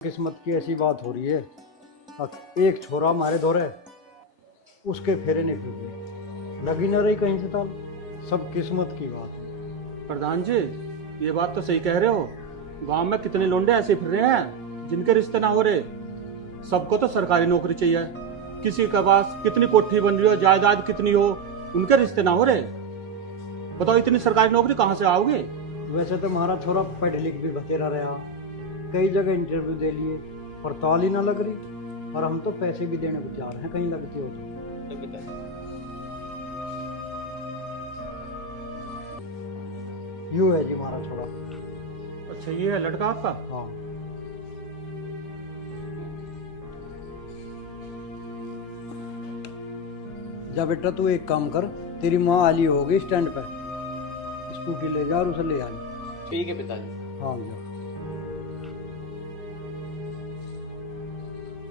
किस्मत की ऐसी बात हो रही है। अब एक छोरा मारे दौरे उसके फेरे नहीं फिर लगी न रही कहीं से ताल। सब किस्मत की बात है। प्रधान जी, ये बात तो सही कह रहे हो। गांव में कितने लोंडे ऐसे फिर रहे हैं जिनके रिश्ते ना हो रहे। सबको तो सरकारी नौकरी चाहिए। किसी के पास कितनी कोठी बन रही हो, जायदाद कितनी हो, उनके रिश्ते ना हो रहे। बताओ इतनी सरकारी नौकरी कहाँ से आओगे। वैसे तो हमारा छोरा पढ़ लिख भी बतेरा रहा, कई जगह इंटरव्यू दे लिए पर ताल ही ना लग रही। और हम तो पैसे भी देने को तैयार हैं कहीं लगती हो तो। यूं है जी हमारा छोरा। अच्छा, ये है लड़का आपका? हाँ। जा बेटा तू एक काम कर, तेरी माँ आली होगी स्टैंड पे, स्कूटी ले जा और उसे ले आई। ठीक है पिताजी। हाँ जा।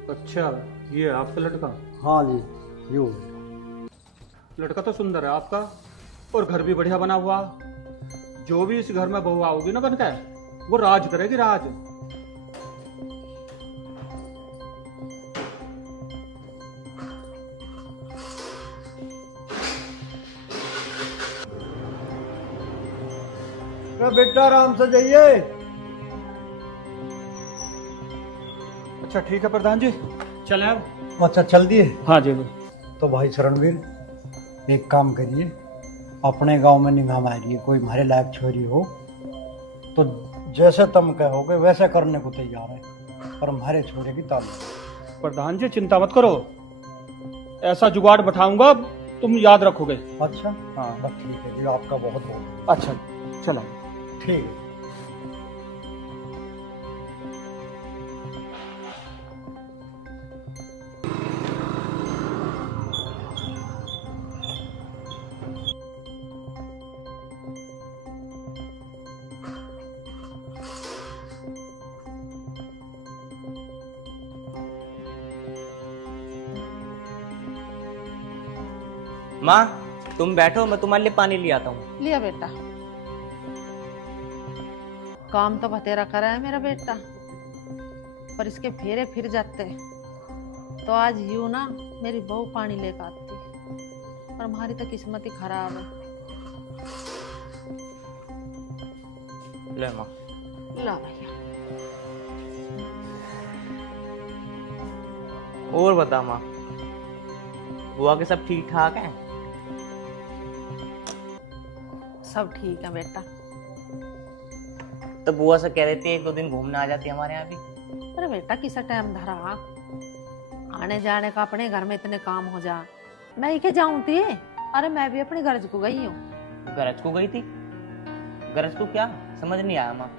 अच्छा, ये है आपका लड़का? हाँ जी यूं। लड़का तो सुंदर है आपका, और घर भी बढ़िया बना हुआ। जो भी इस घर में बहू आओगी ना बनकर, वो राज करेगी, राज। बेटा आराम से जाइए। अच्छा ठीक है प्रधान जी, चले अब। अच्छा चल दिए? हाँ जी। तो भाई शरणवीर एक काम करिए, अपने गांव में निगाह मारिए, कोई हमारे लायक छोरी हो तो जैसे तुम कहोगे वैसे करने को तैयार है, पर हमारे छोरे की ताल। प्रधान जी चिंता मत करो, ऐसा जुगाड़ बैठाऊंगा तुम याद रखोगे। अच्छा हाँ बस ठीक है जी, आपका बहुत बहुत। अच्छा चलो ठीक है। माँ तुम बैठो, मैं तुम्हारे लिए पानी ले आता हूँ। लिया बेटा। काम तो बतेरा करा है मेरा बेटा, पर इसके फेरे फिर जाते तो आज यूं ना मेरी बहू पानी लेकर आती, पर हमारी तो किस्मत ही खराब है। ले माँ। ला भैया। और बता माँ, बुआ के सब ठीक ठाक हैं? सब ठीक है बेटा। तो बुआ से कह रहे थे एक दो दिन घूमने आ जाती हमारे यहाँ भी। अरे बेटा किसा टाइम धरा, आने जाने का अपने घर में इतने काम हो जा, मैं ही के जाऊं थी। अरे मैं भी अपने गरज को गई हूँ। गरज को गई थी? गरज को क्या, समझ नहीं आया माँ।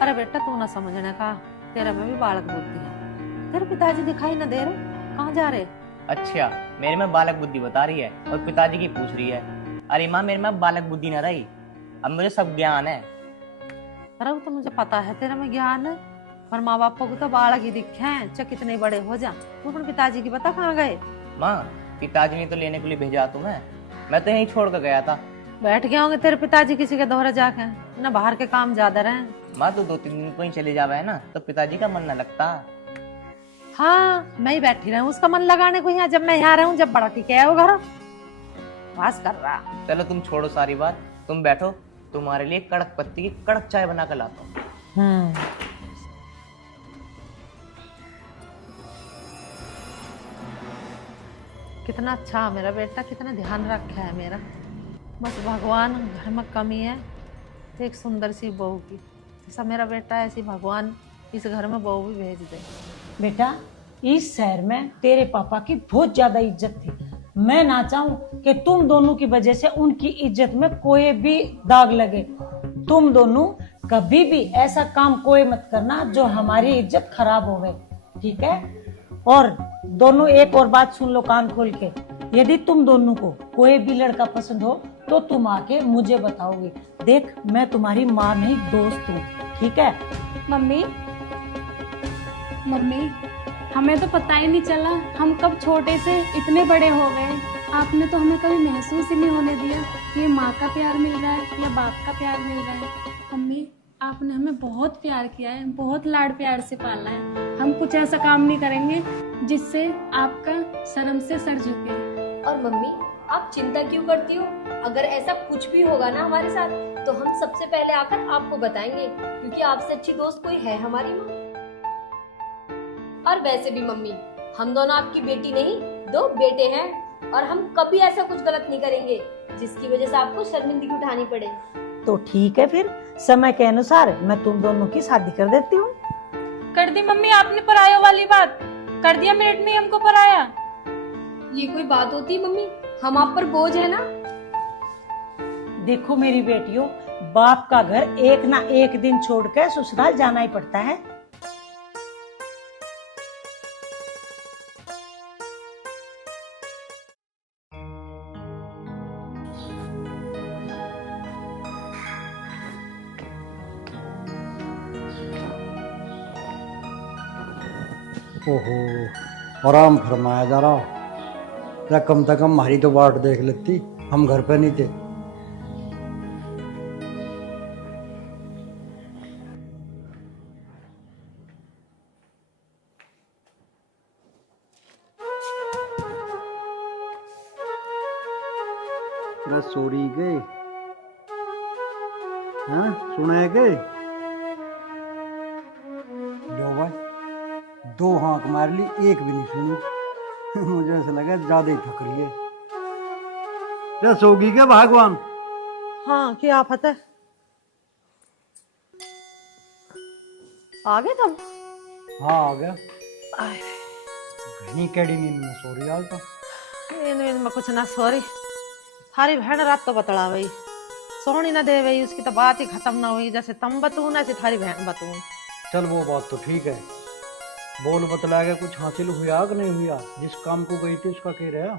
अरे बेटा तू ना समझने का, तेरे में भी बालक बुद्धि है। तेरे पिताजी दिखाई ना दे रहे, कहाँ जा रहे? अच्छा, मेरे में बालक बुद्धि बता रही है और पिताजी की पूछ रही है। अरे माँ मेरे में बालक बुद्धि ना रही, अब मुझे सब ज्ञान है। अरे वो तो मुझे पता है तेरे में ज्ञान है, पर माँ बाप को तो बालक ही दिखे हैं, चाहे कितने बड़े हो जा। तू अपने पिताजी की बता कहाँ गए? माँ पिताजी ने तो लेने के लिए भेजा तुम्हें, मैं तो यहीं छोड़ कर गया था। बैठ गए होंगे तेरे पिताजी किसी के दोहरे जाके, ना बाहर के काम ज्यादा रहे। माँ तो 2-3 दिन को ही चले जावे है ना, तो पिताजी का मन न लगता। हाँ मैं ही बैठी रहूं उसका मन लगाने को यहाँ, जब मैं यहाँ रहूं, जब बड़ा टिके है वो घर वास कर रहा। चलो तुम छोड़ो सारी बात, तुम बैठो, तुम्हारे लिए कड़क पत्ती की कड़क चाय बना कर लाता हूँ। कितना अच्छा मेरा बेटा, कितना ध्यान रखा है मेरा। बस भगवान घर में कमी है एक सुंदर सी बहू की, ऐसा मेरा बेटा ऐसी भगवान इस घर में बहू भी भेज दे। बेटा इस शहर में तेरे पापा की बहुत ज्यादा इज्जत थी, मैं ना चाहूं कि तुम दोनों की वजह से उनकी इज्जत में कोई भी दाग लगे। तुम दोनों कभी भी ऐसा काम कोई मत करना जो हमारी इज्जत खराब होवे, ठीक है? और दोनों एक और बात सुन लो कान खोल के, यदि तुम दोनों को कोई भी लड़का पसंद हो तो तुम आके मुझे बताओगे। देख मैं तुम्हारी माँ नहीं दोस्त हूँ, ठीक है? मम्मी मम्मी हमें तो पता ही नहीं चला हम कब छोटे से इतने बड़े हो गए। आपने तो हमें कभी महसूस ही नहीं होने दिया कि माँ का प्यार मिल रहा है या बाप का प्यार मिल रहा है। मम्मी आपने हमें बहुत प्यार किया है, बहुत लाड प्यार से पाला है। हम कुछ ऐसा काम नहीं करेंगे जिससे आपका शर्म से सर झुके। और मम्मी, आप चिंता क्यों करती हो? अगर ऐसा कुछ भी होगा ना हमारे साथ, तो हम सबसे पहले आकर आपको बताएंगे, क्योंकि आपसे अच्छी दोस्त कोई है हमारी माँ। और वैसे भी मम्मी, हम दोनों आपकी बेटी नहीं, 2 बेटे हैं, और हम कभी ऐसा कुछ गलत नहीं करेंगे जिसकी वजह से आपको शर्मिंदगी उठानी पड़े। तो ठीक है, फिर समय के अनुसार मैं तुम दोनों की शादी कर देती हूँ। कर दी मम्मी आपने पराया वाली बात, कर दिया मिनट में हमको पराया। ये कोई बात होती है मम्मी? हम आप पर बोझ है ना। देखो मेरी बेटियों, बाप का घर एक ना एक दिन छोड़ के ससुराल जाना ही पड़ता है। ओहो, आराम फरमाया जा रहा। या कम से कम हमारी तो बाट देख लेती, हम घर पे नहीं थे। सोरी गए, हाँ सुनाए गए। लो भाई, 2 हाँक मार ली, एक भी नहीं सुनी। मुझे ऐसा लगा ज्यादा ही थक रही है। क्या सोगी क्या भगवान? हाँ, क्या आफत है? आ गए तुम? हाँ आ गया। घनी केड़ी नींद में सो रही आज तो। नींद में कुछ ना सॉरी, थारी बहन रात तो बतला गई, सोनी ना दे गई, उसकी तो बात ही खत्म ना हुई। जैसे तुम बतून ऐसे थारी बहन बतून। चल वो बात तो ठीक है, बोल बतला के कुछ हासिल हुआ कि नहीं हुआ? जिस काम को गई थी उसका कह रहा?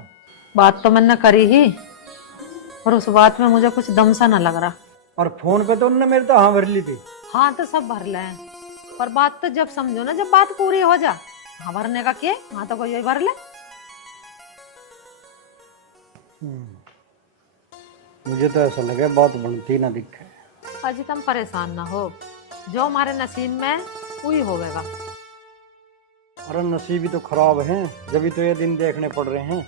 बात तो मैंने करी ही, और उस बात में मुझे कुछ दम सा ना लग रहा। और फोन पे तो उन्होंने मेरे तो हाँ भर ली थी। हाँ तो सब भर ले, पर बात तो जब समझो ना, जब बात पूरी हो जा। हाँ भरने का क्या, हाँ तो कोई भर ले। मुझे तो ऐसा लगे बात बनती ना दिखे। अजी तुम परेशान ना हो, जो हमारे नसीब में वही होगा। अरे नसीब ही तो खराब है, जब तो ये दिन देखने पड़ रहे हैं।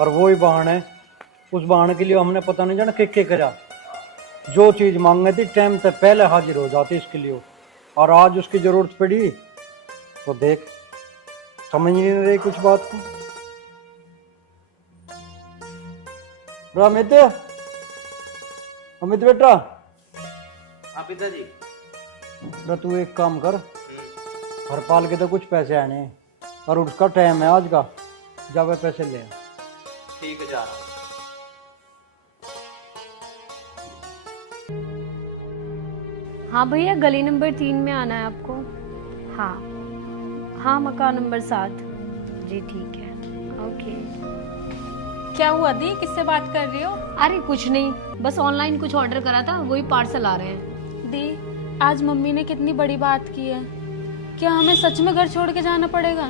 और वो ही बहाने, उस बहाने के लिए हमने पता नहीं जाना क्या करा। जो चीज मांगे थी टाइम से पहले हाजिर हो जाती इसके लिए, और आज उसकी जरूरत पड़ी तो देख, समझ नहीं रही कुछ बात को। अमित, अमित बेटा। हाँ पिताजी। बेटा तू एक काम कर, हरपाल के तो कुछ पैसे आने हैं, और उसका टाइम है आज का, जा वे पैसे ले। ठीक है, जा रहा हूँ। हाँ भैया, गली नंबर 3 में आना है आपको। हाँ हाँ, मकान नंबर 7। जी ठीक है, ओके। क्या हुआ दी, किससे बात कर रही हो? अरे कुछ नहीं, बस ऑनलाइन कुछ ऑर्डर करा था, वही पार्सल आ रहे हैं। दी, आज मम्मी ने कितनी बड़ी बात की है। क्या हमें सच में घर छोड़ के जाना पड़ेगा?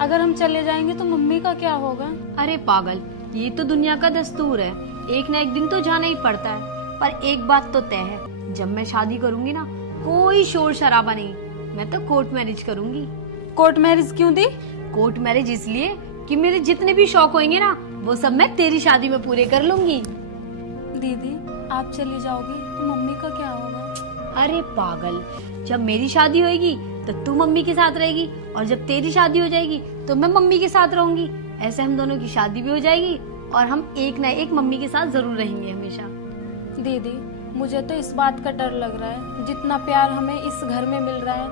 अगर हम चले जाएंगे तो मम्मी का क्या होगा? अरे पागल, ये तो दुनिया का दस्तूर है, एक ना एक दिन तो जाना ही पड़ता है। पर एक बात तो तय है, जब मैं शादी करूंगी ना, कोई शोर शराबा नहीं, मैं तो कोर्ट मैरिज करूंगी। कोर्ट मैरिज क्यों दी? कोर्ट मैरिज इसलिए कि मेरे जितने भी शौक होंगे ना, वो सब मैं तेरी शादी में पूरे कर लूंगी। दीदी, आप चली जाओगी तो मम्मी का क्या होगा? अरे पागल, जब मेरी शादी होगी तो तू मम्मी के साथ रहेगी, और जब तेरी शादी हो जाएगी तो मैं मम्मी के साथ रहूंगी। ऐसे हम दोनों की शादी भी हो जाएगी, और हम एक ना एक मम्मी के साथ जरूर रहेंगे हमेशा। दीदी, मुझे तो इस बात का डर लग रहा है, जितना प्यार हमें इस घर में मिल रहा है,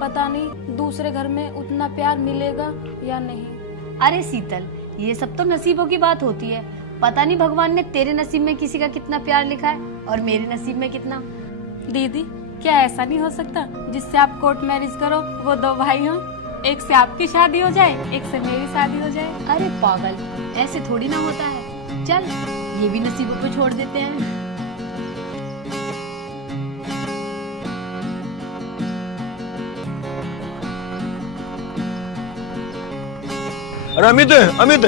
पता नहीं दूसरे घर में उतना प्यार मिलेगा या नहीं। अरे शीतल, ये सब तो नसीबों की बात होती है। पता नहीं भगवान ने तेरे नसीब में किसी का कितना प्यार लिखा है, और मेरे नसीब में कितना। दीदी, क्या ऐसा नहीं हो सकता जिससे आप कोर्ट मैरिज करो, वो 2 भाई हों, एक से आपकी शादी हो जाए, एक से मेरी शादी हो जाए? अरे पागल, ऐसे थोड़ी ना होता है। चल, ये भी नसीबों पे छोड़ देते हैं। अरे अमित, अमित,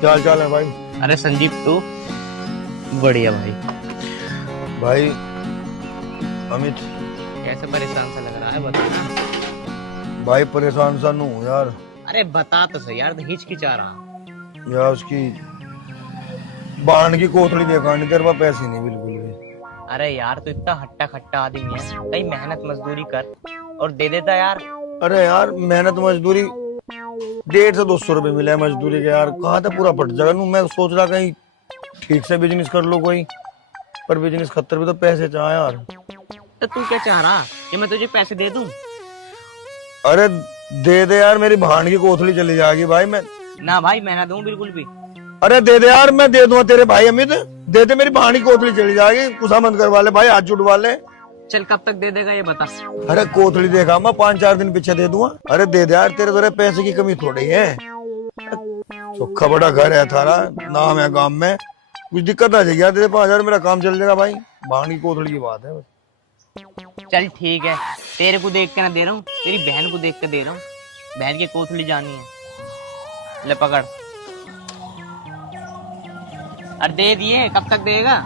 क्या हाल चाल है भाई? अरे संदीप, तू बढ़िया भाई। भाई अमित, कैसे परेशान सा लग रहा है बता ना। भाई परेशान सा नू हूं यार। अरे बता तो सही यार, हिचकिचा रहा। यार उसकी बाण की कोथड़ी देखा नहीं, तेरे पास पैसे नहीं बिल्कुल भी। अरे यार तू इतना हट्टा खट्टा आदमी है, कहीं मेहनत मजदूरी कर और दे देता यार। अरे यार मेहनत मजदूरी 150 से 200 रुपए मिले मजदूरी के यार, कहाँ था पूरा पट जाएगा। मैं सोच रहा कहीं ठीक से बिजनेस कर लो कोई, पर बिजनेस खतर भी तो पैसे चाह यार। तो तू क्या चाह रहा कि मैं तुझे पैसे दे दूं? अरे दे दे यार, मेरी भाण की कोथड़ी चली जाएगी भाई। मैं ना भाई मैं ना दूं बिल्कुल भी। अरे दे दे यार, मैं दे दूंगा तेरे भाई अमित, दे दे, मेरी भाण की कोथड़ी चली जाएगी। गुस्सा मत करवा ले भाई, हाथ जुड़वा ले। चल कब तक दे देगा ये बता। अरे कोथड़ी देखा मैं 5-4 दिन पीछे दे दूंगा। अरे दे दे यार, तेरे तो पैसे की कमी थोड़ी है। सुखा बड़ा घर है थारा, नाम है गांव में, कुछ दिक्कत आ जाएगी यार तेरे 5,000 मेरा काम चल जाएगा भाई। भाण की कोथड़ी की बात है। चल ठीक है, तेरे को देख के ना दे रहा हूँ, तेरी बहन को देख के दे रहा हूँ। बहन की कोथली जानी है। ले पकड़। अरे दे दिए, कब तक देगा?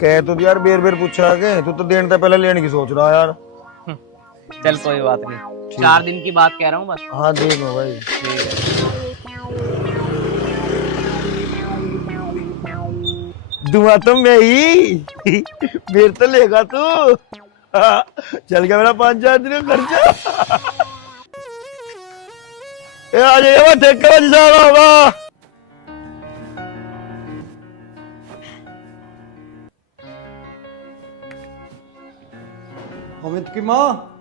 कह तो यार बेर बेर पूछा के, तू तो देने से पहले लेने की सोच रहा यार। चल कोई बात नहीं, 4 दिन की बात कह रहा हूँ बस। हाँ दे दो भाई। दुआ तो मैं ही बेर तो लेगा तू। चल गया मेरा 5-4 दिन का खर्चा। ए आ जाइए, ठेका जा रहा होगा। अमित की माँ,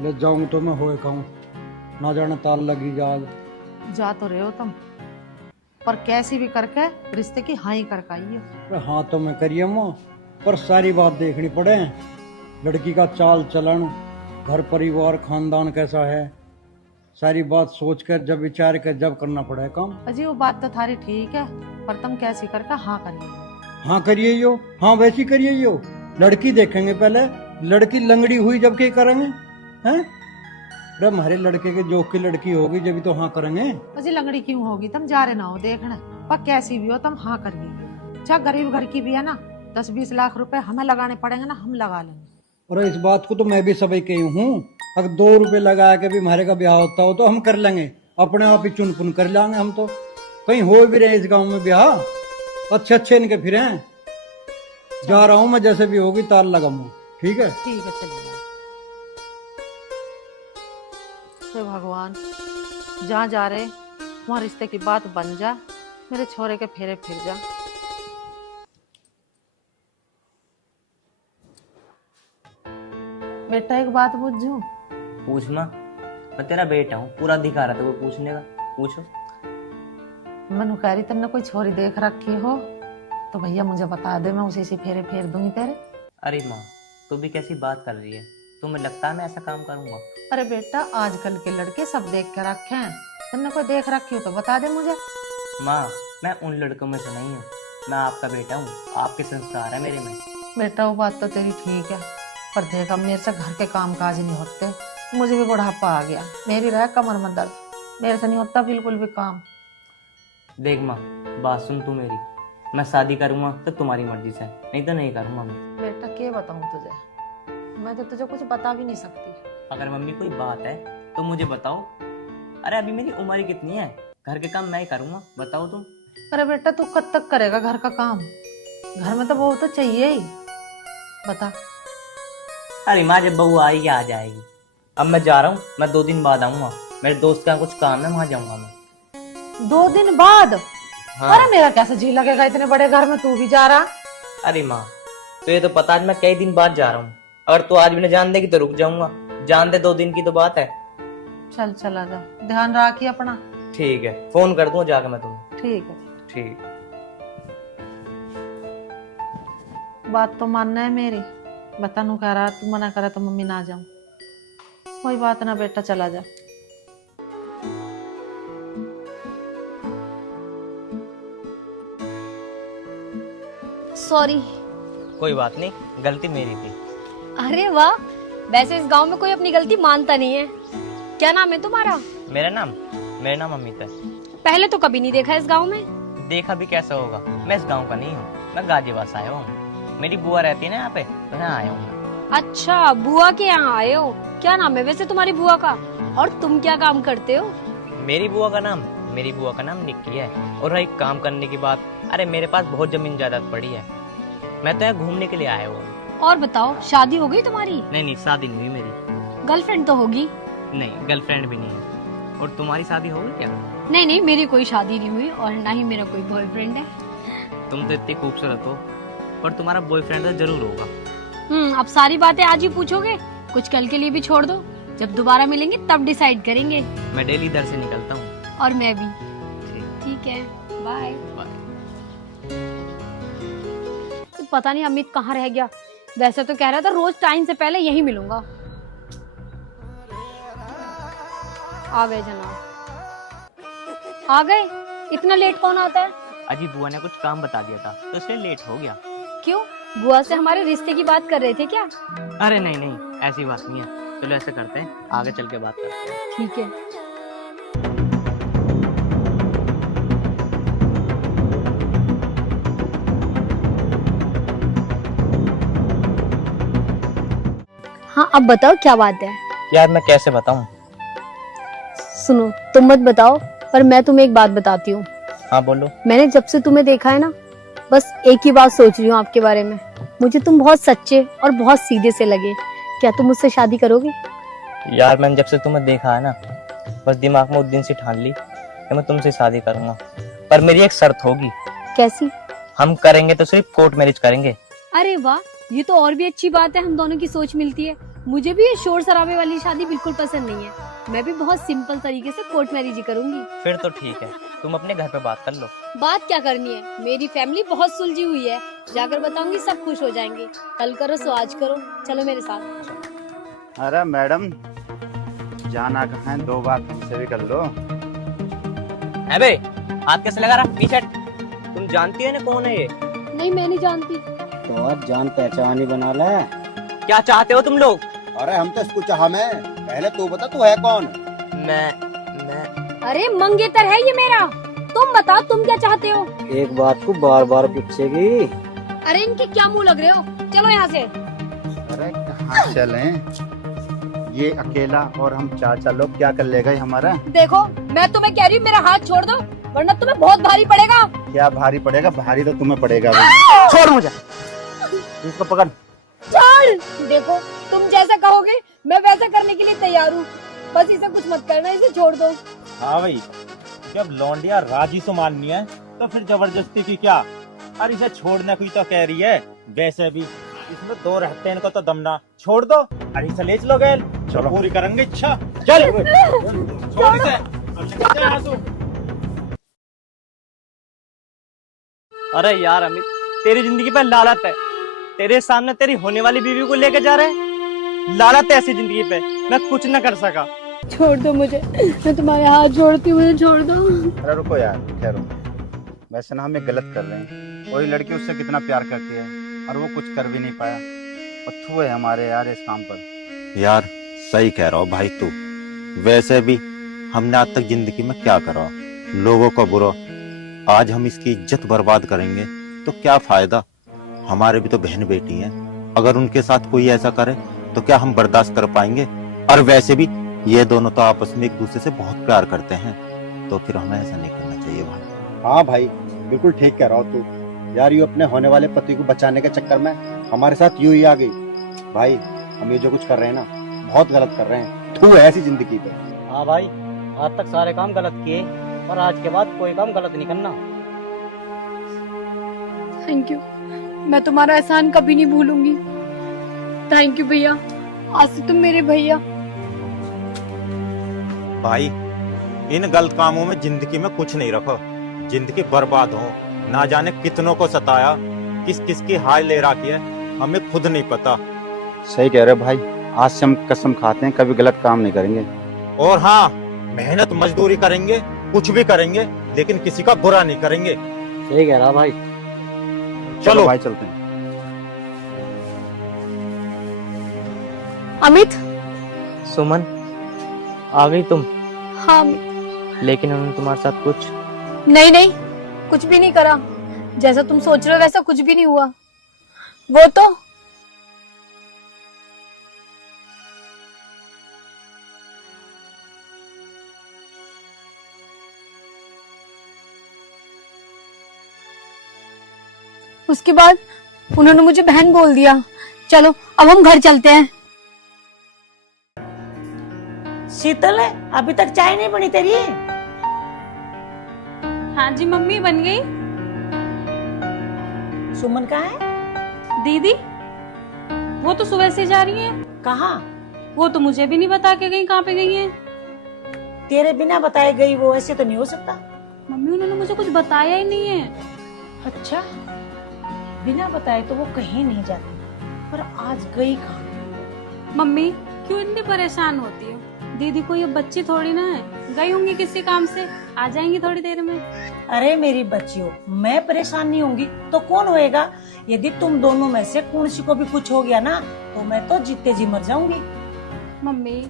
ले जाऊं तो मैं होए कहूं, ना जाने ताल लगी जाग। जा तो रहे हो तुम, पर कैसी भी करके रिश्ते की हाँ ही करके आई हो। अरे हाँ तो मैं करिए माँ, पर सारी बात देखनी पड़े। लड़की का चाल चलन, घर परिवार खानदान कैसा है, सारी बात सोच कर जब विचार कर जब करना पड़े काम। अजी वो बात तो थारी ठीक है, पर तुम कैसी करके हाँ करिए। हाँ करिए यो, हाँ वैसी करिए यो। लड़की देखेंगे पहले, लड़की लंगड़ी हुई जब के करेंगे हैं? अरे हमारे लड़के के जोक की लड़की होगी जब तो हाँ करेंगे। अजी लंगड़ी क्यों होगी, तुम जा रहे ना हो देखना, पर कैसी भी हो तुम हाँ करिए। अच्छा गरीब घर की भी है ना, 10-20 लाख रुपए हमें लगाने पड़ेंगे ना, हम लगा लेंगे। और इस बात को तो मैं भी सभी कही हूँ, अगर 2 रुपए लगा के भी हमारे का ब्याह होता हो तो हम कर लेंगे, अपने आप ही चुन पुन कर लेंगे। हम तो कहीं हो भी रहे इस गांव में ब्याह, अच्छे अच्छे इनके फिर हैं। जा रहा हूँ मैं, जैसे भी होगी ताल लगाऊंगा। ठीक है ठीक है चलिए। तो भगवान जहाँ जा रहे वहाँ रिश्ते की बात बन जा, मेरे छोरे के फेरे फिर जा। बेटा एक बात पूछूं? पूछ माँ, मैं तेरा बेटा हूँ, पूरा अधिकार है तो वो पूछने का, पूछो। मनु कह रही तुमने कोई छोरी देख रखी हो तो भैया मुझे बता दे, मैं उसी से फेरे फेर दूंगी तेरे। अरे माँ तू भी कैसी बात कर रही है, तुम्हें लगता है मैं ऐसा काम करूंगा? अरे बेटा आजकल के लड़के सब देख के रखे हैं, तुमने कोई देख रखी हो तो बता दे मुझे। माँ मैं उन लड़कों में से नहीं हूँ, मैं आपका बेटा हूँ, आपके संस्कार है मेरे में। बेटा वो बात तो तेरी ठीक है, पर देख अब मेरे से घर के काम काज नहीं होते, मुझे भी बुढ़ापा आ गया, मेरी रह कमर में दर्द, मेरे से नहीं होता बिल्कुल भी काम। देख माँ बात सुन तू मेरी, मैं शादी करूंगा तो तुम्हारी मर्जी से, नहीं तो नहीं करूंगा मैं। बेटा क्या बताऊं तुझे, मैं तो तुझे कुछ बता भी नहीं सकती। अगर मम्मी कोई बात है तो मुझे बताओ। अरे अभी मेरी उम्र ही कितनी है, घर के काम मैं ही करूंगा, बताओ तुम। अरे बेटा तू कब तक करेगा घर का काम, घर में तो बहू तो चाहिए ही, बता। अरे माँ जब बहू आएगी आ जाएगी, अब मैं जा रहा हूँ, मैं 2 दिन बाद आऊंगा, मेरे दोस्त का कुछ काम है वहां जाऊंगा मैं। 2 दिन बाद? हाँ। अरे मेरा कैसे जी लगेगा इतने बड़े घर में तू भी जा रहा। अरे माँ तो ये तो पता है मैं कई दिन बाद जा रहा हूँ, अगर तू आज भी न जान देगी तो रुक जाऊंगा, जान दे 2 दिन की तो बात है। चल चला जा, ध्यान रखिए अपना। ठीक है, फोन कर दूंगा जाके मैं तुम्हें। ठीक है। ठीक। बात तो मानना है मेरी, बतानू कह रहा तू मना करे तो मम्मी ना जाऊं, कोई बात ना बेटा चला जा। सॉरी। कोई बात नहीं, गलती मेरी थी। अरे वाह, वैसे इस गांव में कोई अपनी गलती मानता नहीं है। क्या नाम है तुम्हारा? मेरा नाम अमित है। पहले तो कभी नहीं देखा इस गांव में। देखा भी कैसा होगा, मैं इस गांव का नहीं हूँ, मैं गाजीवास आया हूँ। मेरी बुआ रहती है ना यहाँ पे, तो यहाँ आया हूँ मैं। अच्छा, बुआ के यहाँ आए हो। क्या नाम है वैसे तुम्हारी बुआ का, और तुम क्या काम करते हो? मेरी बुआ का नाम निक्की है। और रही काम करने की बात, अरे मेरे पास बहुत जमीन जायदाद पड़ी है, मैं तो यहाँ घूमने के लिए आया हूँ। और बताओ, शादी हो गई तुम्हारी? नहीं, शादी नहीं हुई मेरी। गर्लफ्रेंड तो होगी? नहीं, गर्लफ्रेंड भी नहीं है। और तुम्हारी शादी हो गई क्या? नहीं, मेरी कोई शादी नहीं हुई और ना ही मेरा कोई बॉयफ्रेंड है। तुम तो इतनी खूबसूरत हो, पर तुम्हारा बॉयफ्रेंड तो जरूर होगा। अब सारी बातें आज ही पूछोगे? कुछ कल के लिए भी छोड़ दो, जब दोबारा मिलेंगे तब डिसाइड करेंगे। मैं डेली इधर से निकलता हूँ। और मैं भी। ठीक है, बाय। तो पता नहीं अमित कहाँ रह गया। वैसे तो कह रहा था रोज टाइम से पहले यही मिलूंगा। आ गए जनाब, आ गए। इतना लेट कौन आता है? अजी बुआ ने कुछ काम बता दिया था, तो इसलिए लेट हो गया। क्यों, बुआ से हमारे रिश्ते की बात कर रहे थे क्या? अरे नहीं, ऐसी बात नहीं है। चलो ऐसे करते हैं, आगे चल के बात करते हैं। ठीक है। हाँ, अब बताओ क्या बात है? यार मैं कैसे बताऊं? सुनो, तुम मत बताओ, पर मैं तुम्हें एक बात बताती हूँ। हाँ बोलो। मैंने जब से तुम्हें देखा है ना, बस एक ही बात सोच रही हूँ आपके बारे में। मुझे तुम बहुत सच्चे और बहुत सीधे से लगे। क्या तुम मुझसे शादी करोगे? यार मैंने जब से तुम्हें देखा है ना, बस दिमाग में उस दिन से ठान ली कि मैं तुमसे शादी करूंगा। पर मेरी एक शर्त होगी। कैसी? हम करेंगे तो सिर्फ कोर्ट मैरिज करेंगे। अरे वाह, ये तो और भी अच्छी बात है, हम दोनों की सोच मिलती है। मुझे भी ये शोर शराबे वाली शादी बिल्कुल पसंद नहीं है। मैं भी बहुत सिंपल तरीके से कोर्ट मैरिज ही करूंगी। फिर तो ठीक है, तुम अपने घर पे बात कर लो। बात क्या करनी है, मेरी फैमिली बहुत सुलझी हुई है। जाकर बताऊंगी, सब खुश हो जाएंगे। कल करो सो आज करो, चलो मेरे साथ। अरे मैडम, जाना कहाँ है, दो बात हमसे भी कर लो। बे, हाथ कैसे लगा रहा? टी शर्ट तुम जानती है ना कौन है ये? नहीं, मैं नहीं जानती। तो आज जान पहचान ही बना ले। क्या चाहते हो तुम लोग? अरे हम तो इसको चाह में, पहले तू बता तू है कौन? मैं अरे मंगेतर है ये मेरा। तुम बताओ, तुम क्या चाहते हो? एक बात को बार बार पूछेगी। अरे इनके क्या मुंह लग रहे हो, चलो यहाँ से। अरे कहाँ चलें? ये अकेला और हम चाचा लोग क्या कर लेगा ये हमारा? देखो, मैं तुम्हें कह रही हूँ, मेरा हाथ छोड़ दो, वरना तुम्हें बहुत भारी पड़ेगा। क्या भारी पड़ेगा? भारी तो तुम्हें पड़ेगा भी। छोड़ मुझे, इसको पकड़। छोड़। देखो, तुम जैसा कहोगे मैं वैसा करने के लिए तैयार हूँ। बस इसे कुछ मत करना, इसे छोड़ दो। हाँ भाई, जब लौंडिया राजी से माननी है तो फिर जबरदस्ती की क्या? अरे इसे छोड़ने की तो कह रही है, वैसे भी इसमें दो रहते हैं, इनको तो दमना। छोड़ दो, अरे इसे ले चलो गैल, चलो पूरी करेंगे इच्छा। चल छोड़ इसे, अब निकल जा यहाँ से। अरे यार अमित, तेरी जिंदगी पे लालत है। तेरे सामने तेरी होने वाली बीवी को लेके जा रहे हैं। लालत है ऐसी जिंदगी पे, मैं कुछ न कर सका। छोड़ दो मुझे, मैं तुम्हारे हाथ जोड़ती हूँ, मुझे छोड़ दो। अरे रुको यार, ठहरो। वैसे ना हम ये गलत कर रहे हैं। कोई लड़की उससे कितना प्यार करती है और वो कुछ कर भी नहीं पाया। पत्थू है हमारे यार इस काम पर। यार सही कह रहा हो भाई तू। वैसे भी हमने आज तक जिंदगी में क्या करा, लोगों का बुरा। आज हम इसकी इज्जत बर्बाद करेंगे तो क्या फायदा? हमारे भी तो बहन बेटी हैं, अगर उनके साथ कोई ऐसा करे तो क्या हम बर्दाश्त कर पाएंगे? और वैसे भी ये दोनों तो आपस में एक दूसरे से बहुत प्यार करते हैं, तो फिर हमें ऐसा नहीं करना चाहिए भाई। हाँ भाई, बिल्कुल ठीक कह रहा हो तू। यार यू अपने होने वाले पति को बचाने के चक्कर में हमारे साथ यूं ही आ गई। भाई हम ये जो कुछ कर रहे हैं ना, बहुत गलत कर रहे हैं। तू है ऐसी जिंदगी पे। हाँ भाई, आज तक सारे काम गलत किए, पर आज के बाद कोई काम गलत नहीं करना। थैंक यू, मैं तुम्हारा एहसान कभी नहीं भूलूंगी। थैंक यू भैया, आज से तुम मेरे भैया। भाई इन गलत कामों में जिंदगी में कुछ नहीं रखो, जिंदगी बर्बाद हो। ना जाने कितनों को सताया, किस किस की हाय ले रखी है, हमें खुद नहीं पता। सही कह रहे हो भाई, आज से हम कसम खाते हैं कभी गलत काम नहीं करेंगे। और हाँ, मेहनत मजदूरी करेंगे, कुछ भी करेंगे, लेकिन किसी का बुरा नहीं करेंगे। सही कह रहा भाई। चलो भाई चलते हैं। अमित, सुमन, आ गई तुम? हाँ अमित। लेकिन उन्होंने तुम्हारे साथ कुछ? नहीं नहीं, कुछ भी नहीं करा। जैसा तुम सोच रहे हो वैसा कुछ भी नहीं हुआ। वो तो उसके बाद उन्होंने मुझे बहन बोल दिया। चलो अब हम घर चलते हैं। शीतल, अभी तक चाय नहीं बनी तेरी? हाँ जी मम्मी, बन गई। सुमन कहाँ है? दीदी वो तो सुबह से जा रही है। कहाँ? वो तो मुझे भी नहीं बता के गई कहाँ पे गई है। तेरे बिना बताए गई वो? ऐसे तो नहीं हो सकता। मम्मी उन्होंने मुझे कुछ बताया ही नहीं है। अच्छा, बिना बताए तो वो कहीं नहीं जाती, पर आज गई कहाँ? मम्मी क्यों इतनी परेशान होती हो? दीदी को ये बच्ची थोड़ी ना है, गई होंगी किसी काम से, आ जाएंगी थोड़ी देर में। अरे मेरी बच्चियों, मैं परेशान नहीं होंगी तो कौन होएगा? यदि तुम दोनों में से किसी को भी कुछ हो गया ना तो मैं तो जीते जी मर जाऊंगी। मम्मी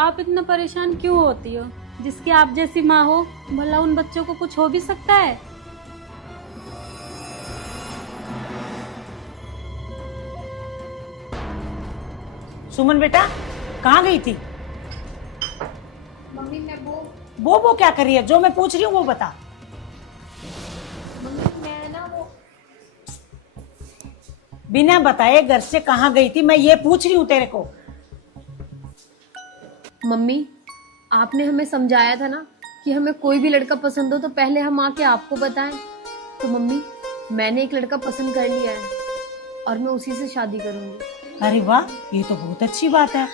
आप इतना परेशान क्यों होती हो? जिसकी आप जैसी माँ हो, भला उन बच्चों को कुछ हो भी सकता है। सुमन बेटा, कहाँ गई थी? मम्मी मैं वो क्या कर रही है? जो मैं पूछ रही हूँ वो बता। मम्मी मैं ना वो बिना बताए घर से कहाँ गई थी, मैं ये पूछ रही हूँ तेरे को। मम्मी आपने हमें समझाया था ना कि हमें कोई भी लड़का पसंद हो तो पहले हम आके आपको बताएं। तो मम्मी मैंने एक लड़का पसंद कर लिया है और मैं उसी से शादी करूंगी। अरे वाह, ये तो बहुत अच्छी बात है।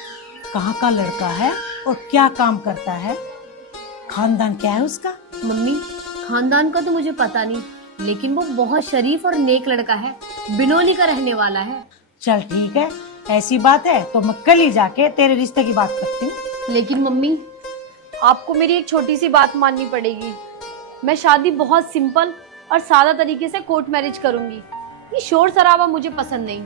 कहाँ का लड़का है और क्या काम करता है? खानदान क्या है उसका? मम्मी खानदान का तो मुझे पता नहीं, लेकिन वो बहुत शरीफ और नेक लड़का है, बिनौली का रहने वाला है। चल ठीक है, ऐसी बात है तो मैं कल ही जाके तेरे रिश्ते की बात करती हूँ। लेकिन मम्मी आपको मेरी एक छोटी सी बात माननी पड़ेगी। मैं शादी बहुत सिंपल और सादा तरीके से कोर्ट मैरिज करूंगी। ये शोर शराबा मुझे पसंद नहीं।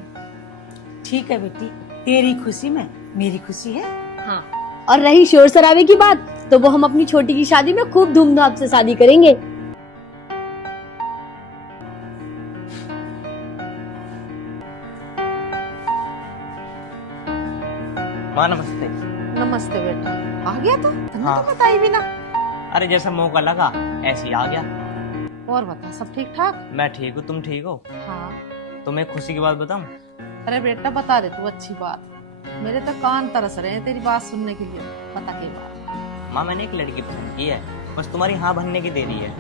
ठीक है बेटी, तेरी खुशी में मेरी खुशी है। हाँ, और रही शोर शराबे की बात तो वो हम अपनी छोटी की शादी में खूब धूमधाम से शादी करेंगे। माँ नमस्ते। नमस्ते बेटा, आ गया तो तुमने हाँ। तो बताई भी ना। अरे जैसा मौका लगा ऐसे ही आ गया। और बता, सब ठीक ठाक? मैं ठीक हूँ, तुम ठीक हो? हाँ। तुम्हें खुशी की बात बताऊं? अरे बेटा बता दे तू, अच्छी बात। मेरे तो कान तरस रहे हैं तेरी बात सुनने के लिए। बता के बात। माँ मैंने एक लड़की पसंद की है, बस तुम्हारी हाँ भरने की देरी है।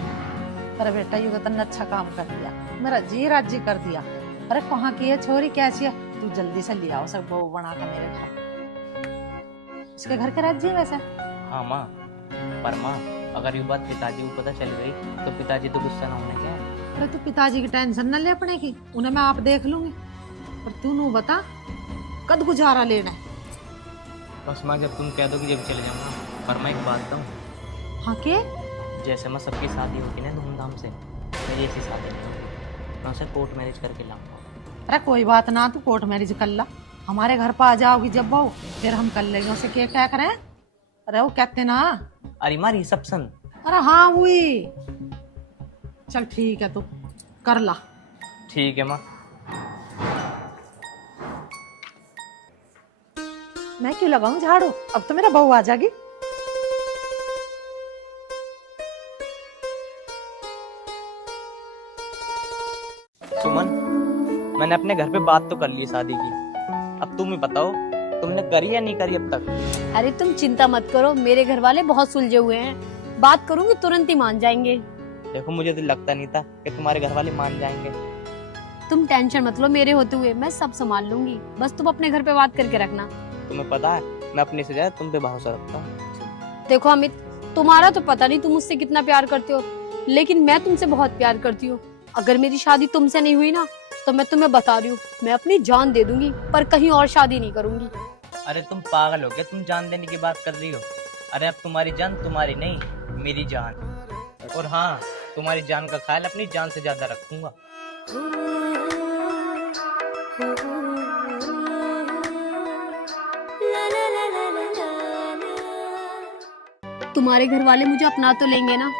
अरे बेटा ये तो तन्ने अच्छा काम कर दिया, मेरा जी राजी कर दिया। अरे कहाँ की है छोरी, कैसी है? तू जल्दी से ले आओ सब बहू बना कर मेरे घर। उसके घर के राज्य है वैसे? हाँ माँ, पर माँ अगर ये बात पिताजी को पता चल गई तो पिताजी तो गुस्सा ना होने क्या है? अरे तू पिताजी की टेंशन न ले अपने की, उन्हें मैं आप देख लूंगी। पर तू नू बता कद गुजारा लेना है? बस माँ जब तुम कह दो कि जब चले जाऊंगा। पर मैं एक बात बताऊं, हाँ के? जैसे मैं सबकी शादी होगी ना धूमधाम से, मेरी ऐसी शादी नहीं होगी। मैं उसे कोर्ट मैरिज करके लाऊंगा। अरे कोई बात ना, तू कोर्ट मैरिज कर ला, हमारे घर पर आ जाओगी जब बहू, फिर हम कर लेंगे उसे। क्या करें? अरे वो कहते ना, अरे माँ रिसेप्शन। अरे हाँ वही। चल ठीक है, तू कर ला। ठीक है माँ। मैं क्यों लगाऊं झाड़ू? अब तो मेरा बहू आ जाएगी। सुमन, मैंने अपने घर पे बात तो कर ली शादी की, अब तुम ही बताओ तुमने करी या नहीं करी अब तक? अरे तुम चिंता मत करो, मेरे घर वाले बहुत सुलझे हुए हैं। बात करूंगी तुरंत ही मान जाएंगे। देखो मुझे तो लगता नहीं था कि तुम्हारे घर वाले मान जाएंगे। तुम टेंशन मत लो, मेरे होते हुए मैं सब संभाल लूंगी। बस तुम अपने घर पे बात करके रखना। तुम्हें पता है मैं अपने से ज्यादा तुम पे भरोसा रखता हूँ। देखो अमित, तुम्हारा तो पता नहीं तुम मुझसे कितना प्यार करते हो, लेकिन मैं तुमसे बहुत प्यार करती हूँ। अगर मेरी शादी तुमसे नहीं हुई ना तो मैं तुम्हें बता रही हूँ, मैं अपनी जान दे दूंगी, पर कहीं और शादी नहीं करूंगी। अरे तुम पागल हो क्या? तुम जान देने की बात कर रही हो? अरे अब तुम्हारी जान तुम्हारी नहीं, मेरी जान। और हाँ, तुम्हारी जान का ख्याल अपनी जान से ज्यादा रखूंगा। तुम्हारे घर वाले मुझे अपना तो लेंगे ना।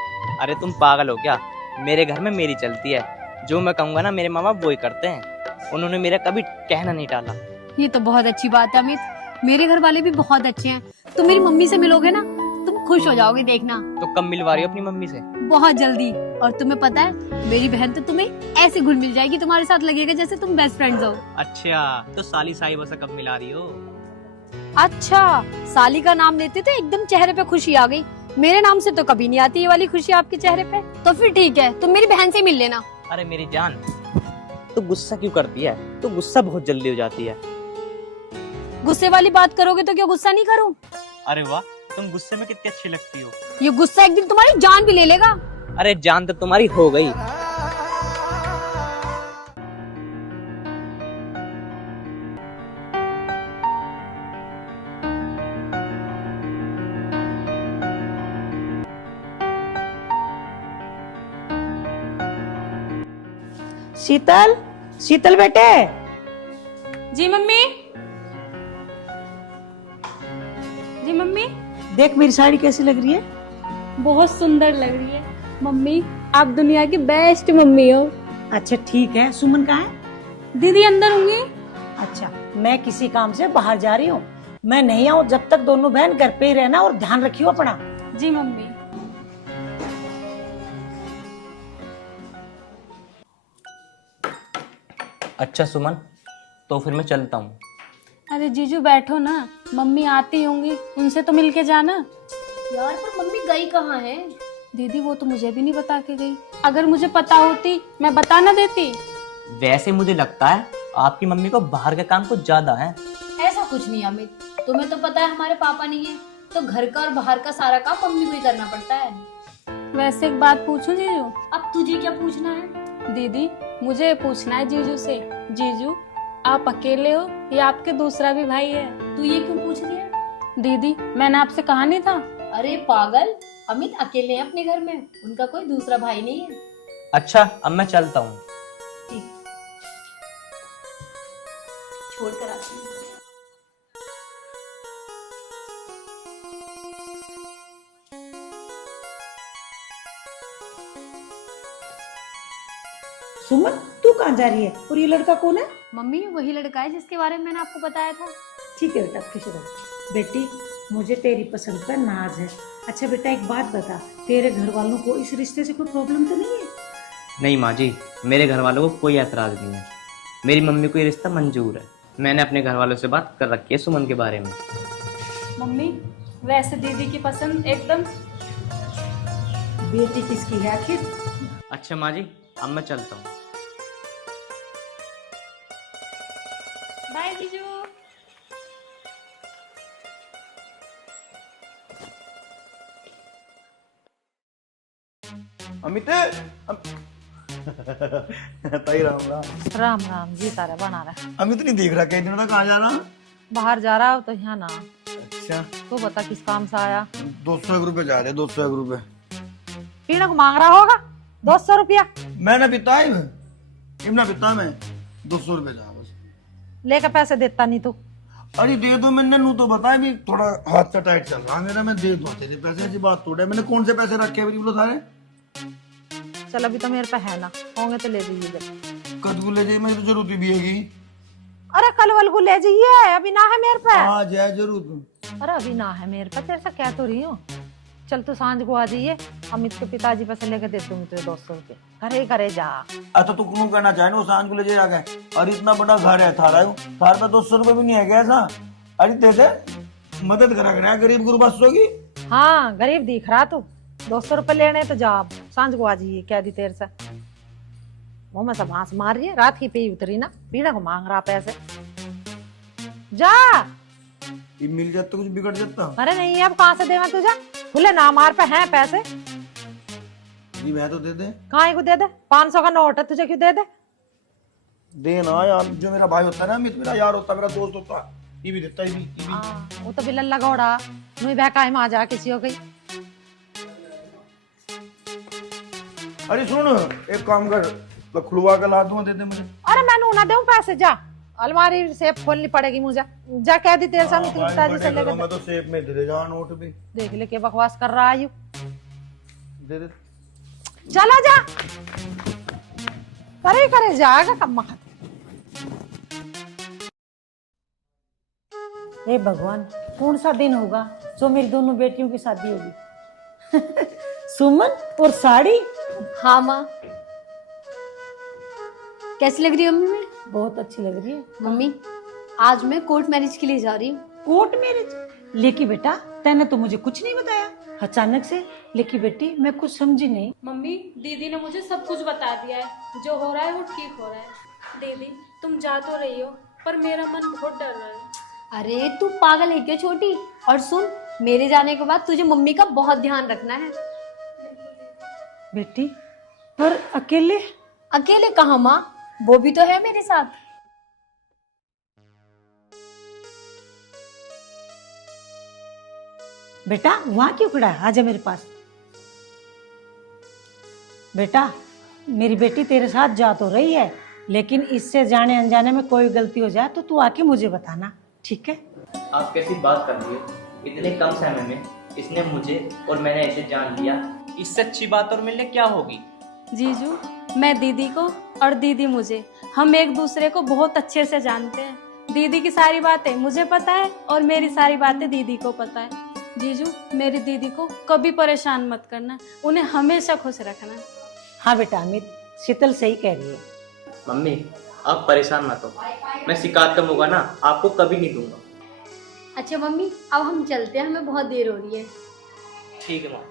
अरे तुम पागल हो क्या? मेरे घर में मेरी चलती है, जो मैं कहूँगा ना मेरे माँ बाप वो ही करते हैं। उन्होंने मेरा कभी कहना नहीं टाला। ये तो बहुत अच्छी बात है अमित, मेरे घर वाले भी बहुत अच्छे हैं। तुम मेरी मम्मी से मिलोगे ना, तुम खुश हो जाओगे, देखना। तो कब मिलवा रही हो अपनी मम्मी से? बहुत जल्दी। और तुम्हें पता है, मेरी बहन तो तुम्हें ऐसे घुल मिल जाएगी, तुम्हारे साथ लगेगा जैसे तुम बेस्ट फ्रेंड्स हो। अच्छा, तो साली साहिबा से कब मिला रही हो? अच्छा, साली का नाम लेते थे एकदम चेहरे पे खुशी आ गई। मेरे नाम से तो कभी नहीं आती ये वाली खुशी आपके चेहरे पे। तो फिर ठीक है, तुम मेरी बहन से मिल लेना। अरे मेरी जान, तू गुस्सा क्यों करती है? तू गुस्सा बहुत जल्दी हो जाती है। गुस्से वाली बात करोगे तो क्या गुस्सा नहीं करूं? अरे वाह, तुम गुस्से में कितनी अच्छी लगती हो। ये गुस्सा एक दिन तुम्हारी जान भी ले लेगा। अरे जान तो तुम्हारी हो गई। शीतल, शीतल बेटे। जी मम्मी। जी मम्मी। देख मेरी साड़ी कैसी लग रही है? बहुत सुंदर लग रही है मम्मी, आप दुनिया की बेस्ट मम्मी हो। अच्छा ठीक है, सुमन कहाँ है? दीदी अंदर होंगी। अच्छा, मैं किसी काम से बाहर जा रही हूँ, मैं नहीं आऊँ जब तक दोनों बहन घर पे ही रहना और ध्यान रखियो अपना। जी मम्मी। अच्छा सुमन, तो फिर मैं चलता हूँ। अरे जीजू बैठो ना, मम्मी आती होंगी, उनसे तो मिलके जाना। यार पर मम्मी गई कहाँ है? दीदी वो तो मुझे भी नहीं बता के गई, अगर मुझे पता होती मैं बता ना देती। वैसे मुझे लगता है आपकी मम्मी को बाहर के काम कुछ ज्यादा है। ऐसा कुछ नहीं अमित, तुम्हें तो पता है हमारे पापा नहीं है, तो घर का और बाहर का सारा काम मम्मी को ही करना पड़ता है। वैसे एक बात पूछूं जीजू? अब तुझे क्या पूछना है? दीदी मुझे पूछना है जीजू से, जीजू आप अकेले हो या आपके दूसरा भी भाई है? तू ये क्यों पूछ रही है? दीदी मैंने आपसे कहा नहीं था? अरे पागल, अमित अकेले हैं अपने घर में, उनका कोई दूसरा भाई नहीं है। अच्छा अब मैं चलता हूँ। छोड़ कर आती हूँ। सुमन तू कहाँ जा रही है और ये लड़का कौन है? मम्मी वही लड़का है जिसके बारे में मैंने आपको बताया था। ठीक है बेटा, खुश रहो। बेटी मुझे तेरी पसंद पर नाज है। अच्छा बेटा एक बात बता, तेरे घर वालों को इस रिश्ते से कोई प्रॉब्लम तो नहीं है? नहीं माँ जी, मेरे घर वालों को कोई ऐतराज नहीं है। मेरी मम्मी को ये रिश्ता मंजूर है। मैंने अपने घर वालों से बात कर रखी है सुमन के बारे में। मम्मी वैसे दीदी की पसंद एकदम। बेटी किसकी है आखिर? अच्छा माँ जी, अब मैं चलता हूँ। बाय जीजू। अमित ताई राम राम। राम राम जी, तारा बना रहा। अमित नहीं देख रहा, कई दिनों तक कहाँ जाना? बाहर जा रहा हो तो यहाँ ना। अच्छा, तो बता किस काम से आया? 201 रुपए जा रहे, 201 रुपए। पीने को मांग रहा होगा 200 रुपया। मैंने पिता इमना पिता में 200 रुपए जा बस। लेकर पैसे देता नहीं तू? अरे दे दो, मैंने नू तो बताया भी थोड़ा हाथ से टाइट चल रहा मेरा, मैं दे दो तेरे पैसे, ऐसी बात थोड़ा है। मैंने कौन से पैसे रखे हैं बोलो सारे? चल अभी तो मेरे पे है ना, होंगे तो ले जाइए। कदगु ले जाइए, मेरी तो जरूरत भी हैगी। अरे कल वल को ले जाइए, अभी ना है मेरे पे। हाँ जाए जरूर। अरे अभी ना है मेरे पे, तेरे से कह तो रही हूँ। चल तू सांझ को आ जाइए, अमित के पिताजी पैसे लेके दे दूंगी तुझे 200 रुपये। घरे घरे जा। अच्छा तू क्यों कहना चाहे ना सांझ को ले जाए गए? और इतना बड़ा घर है थारा, थार पे 200 रुपए भी नहीं है क्या ऐसा? अरे दे दे, मदद करा कर गरीब गुरबा की। हाँ गरीब दिख रहा तू, 200 रुपए लेने तो जा, सांझ को आ जाइए। क्या दी तेरे से? मुंह में सब हाथ मार रही है, रात की पे उतरी ना, पीने को मांग रहा पैसे। जा। ये मिल जाता कुछ बिगड़ जाता। अरे नहीं, अब कहाँ से देवा तुझे? खुले ना मार पे हैं पैसे। जी मैं तो दे दे। कहाँ को दे दे? 500 का नोट है, तुझे क्यों दे दे? देना यार, जो मेरा भाई होता है ना, अमित मेरा यार होता, मेरा दोस्त होता, ये भी देता, ये भी। वो तो बिल्ला लगौड़ा मुझे बहकाए में आ जा किसी हो गई। अरे सुन, एक काम कर, खुलवा कर ला दूंगा, दे दे मुझे। अरे मैं नू ना दूं पैसे, जा। अलमारी सेफ खोलनी पड़ेगी मुझे। जा कह दी तेरे सामने तेरे पिताजी से लेकर मैं तो सेफ में दे जा नोट भी देख ले के बकवास कर रहा है यू। दे दे। चला जा करे जाएगा कम्मा खाते। हे भगवान, कौन सा दिन होगा जो मेरी दोनों बेटियों की शादी होगी। सुमन और साड़ी हाँ माँ, कैसी लग रही है मम्मी मैं? बहुत अच्छी लग रही है। मम्मी आज मैं कोर्ट मैरिज के लिए जा रही हूँ। Court marriage? लेकिन बेटा तैने तो मुझे कुछ नहीं बताया अचानक से। लेकिन बेटी मैं कुछ समझी नहीं। मम्मी दीदी ने मुझे सब कुछ बता दिया है, जो हो रहा है वो ठीक हो रहा है। दीदी तुम जा तो रही हो पर मेरा मन बहुत डर रहा है। अरे तू पागल है क्या छोटी? और सुन, मेरे जाने के बाद तुझे मम्मी का बहुत ध्यान रखना है। बेटी पर अकेले? अकेले कहाँ माँ, वो भी तो है मेरे साथ। बेटा वहां क्यों खड़ा है? आजा मेरे पास। बेटा मेरी बेटी तेरे साथ जा तो रही है, लेकिन इससे जाने अनजाने में कोई गलती हो जाए तो तू आके मुझे बताना, ठीक है? आप कैसी बात कर रही हो? इतने कम समय में इसने मुझे और मैंने ऐसे जान लिया, इससे अच्छी बात और मिलने क्या होगी? जीजू, मैं दीदी को और दीदी मुझे, हम एक दूसरे को बहुत अच्छे से जानते हैं। दीदी की सारी बातें मुझे पता है और मेरी सारी बातें दीदी को पता है। जीजू मेरी दीदी को कभी परेशान मत करना, उन्हें हमेशा खुश रखना। हाँ बेटा अमित, शीतल सही कह रही है। मम्मी आप परेशान मत हो, मैं शिकायत का मौका ना आपको कभी नहीं दूंगा। अच्छा मम्मी अब हम चलते हैं, हमें बहुत देर हो रही है। ठीक है माँ।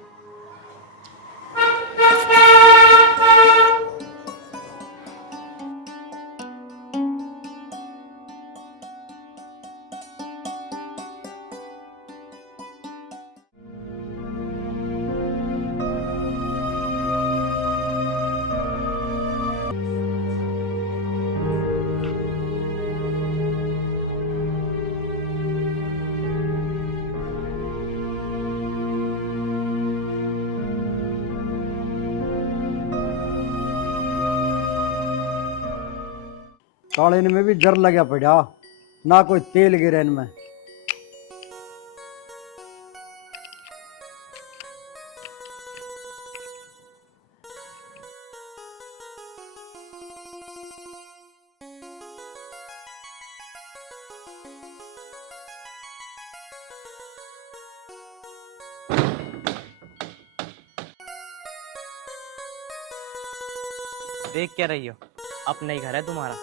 काले में भी जर लगा पड़ा, ना कोई तेल गिरे इनमें। देख क्या रही हो? अपना ही घर है तुम्हारा।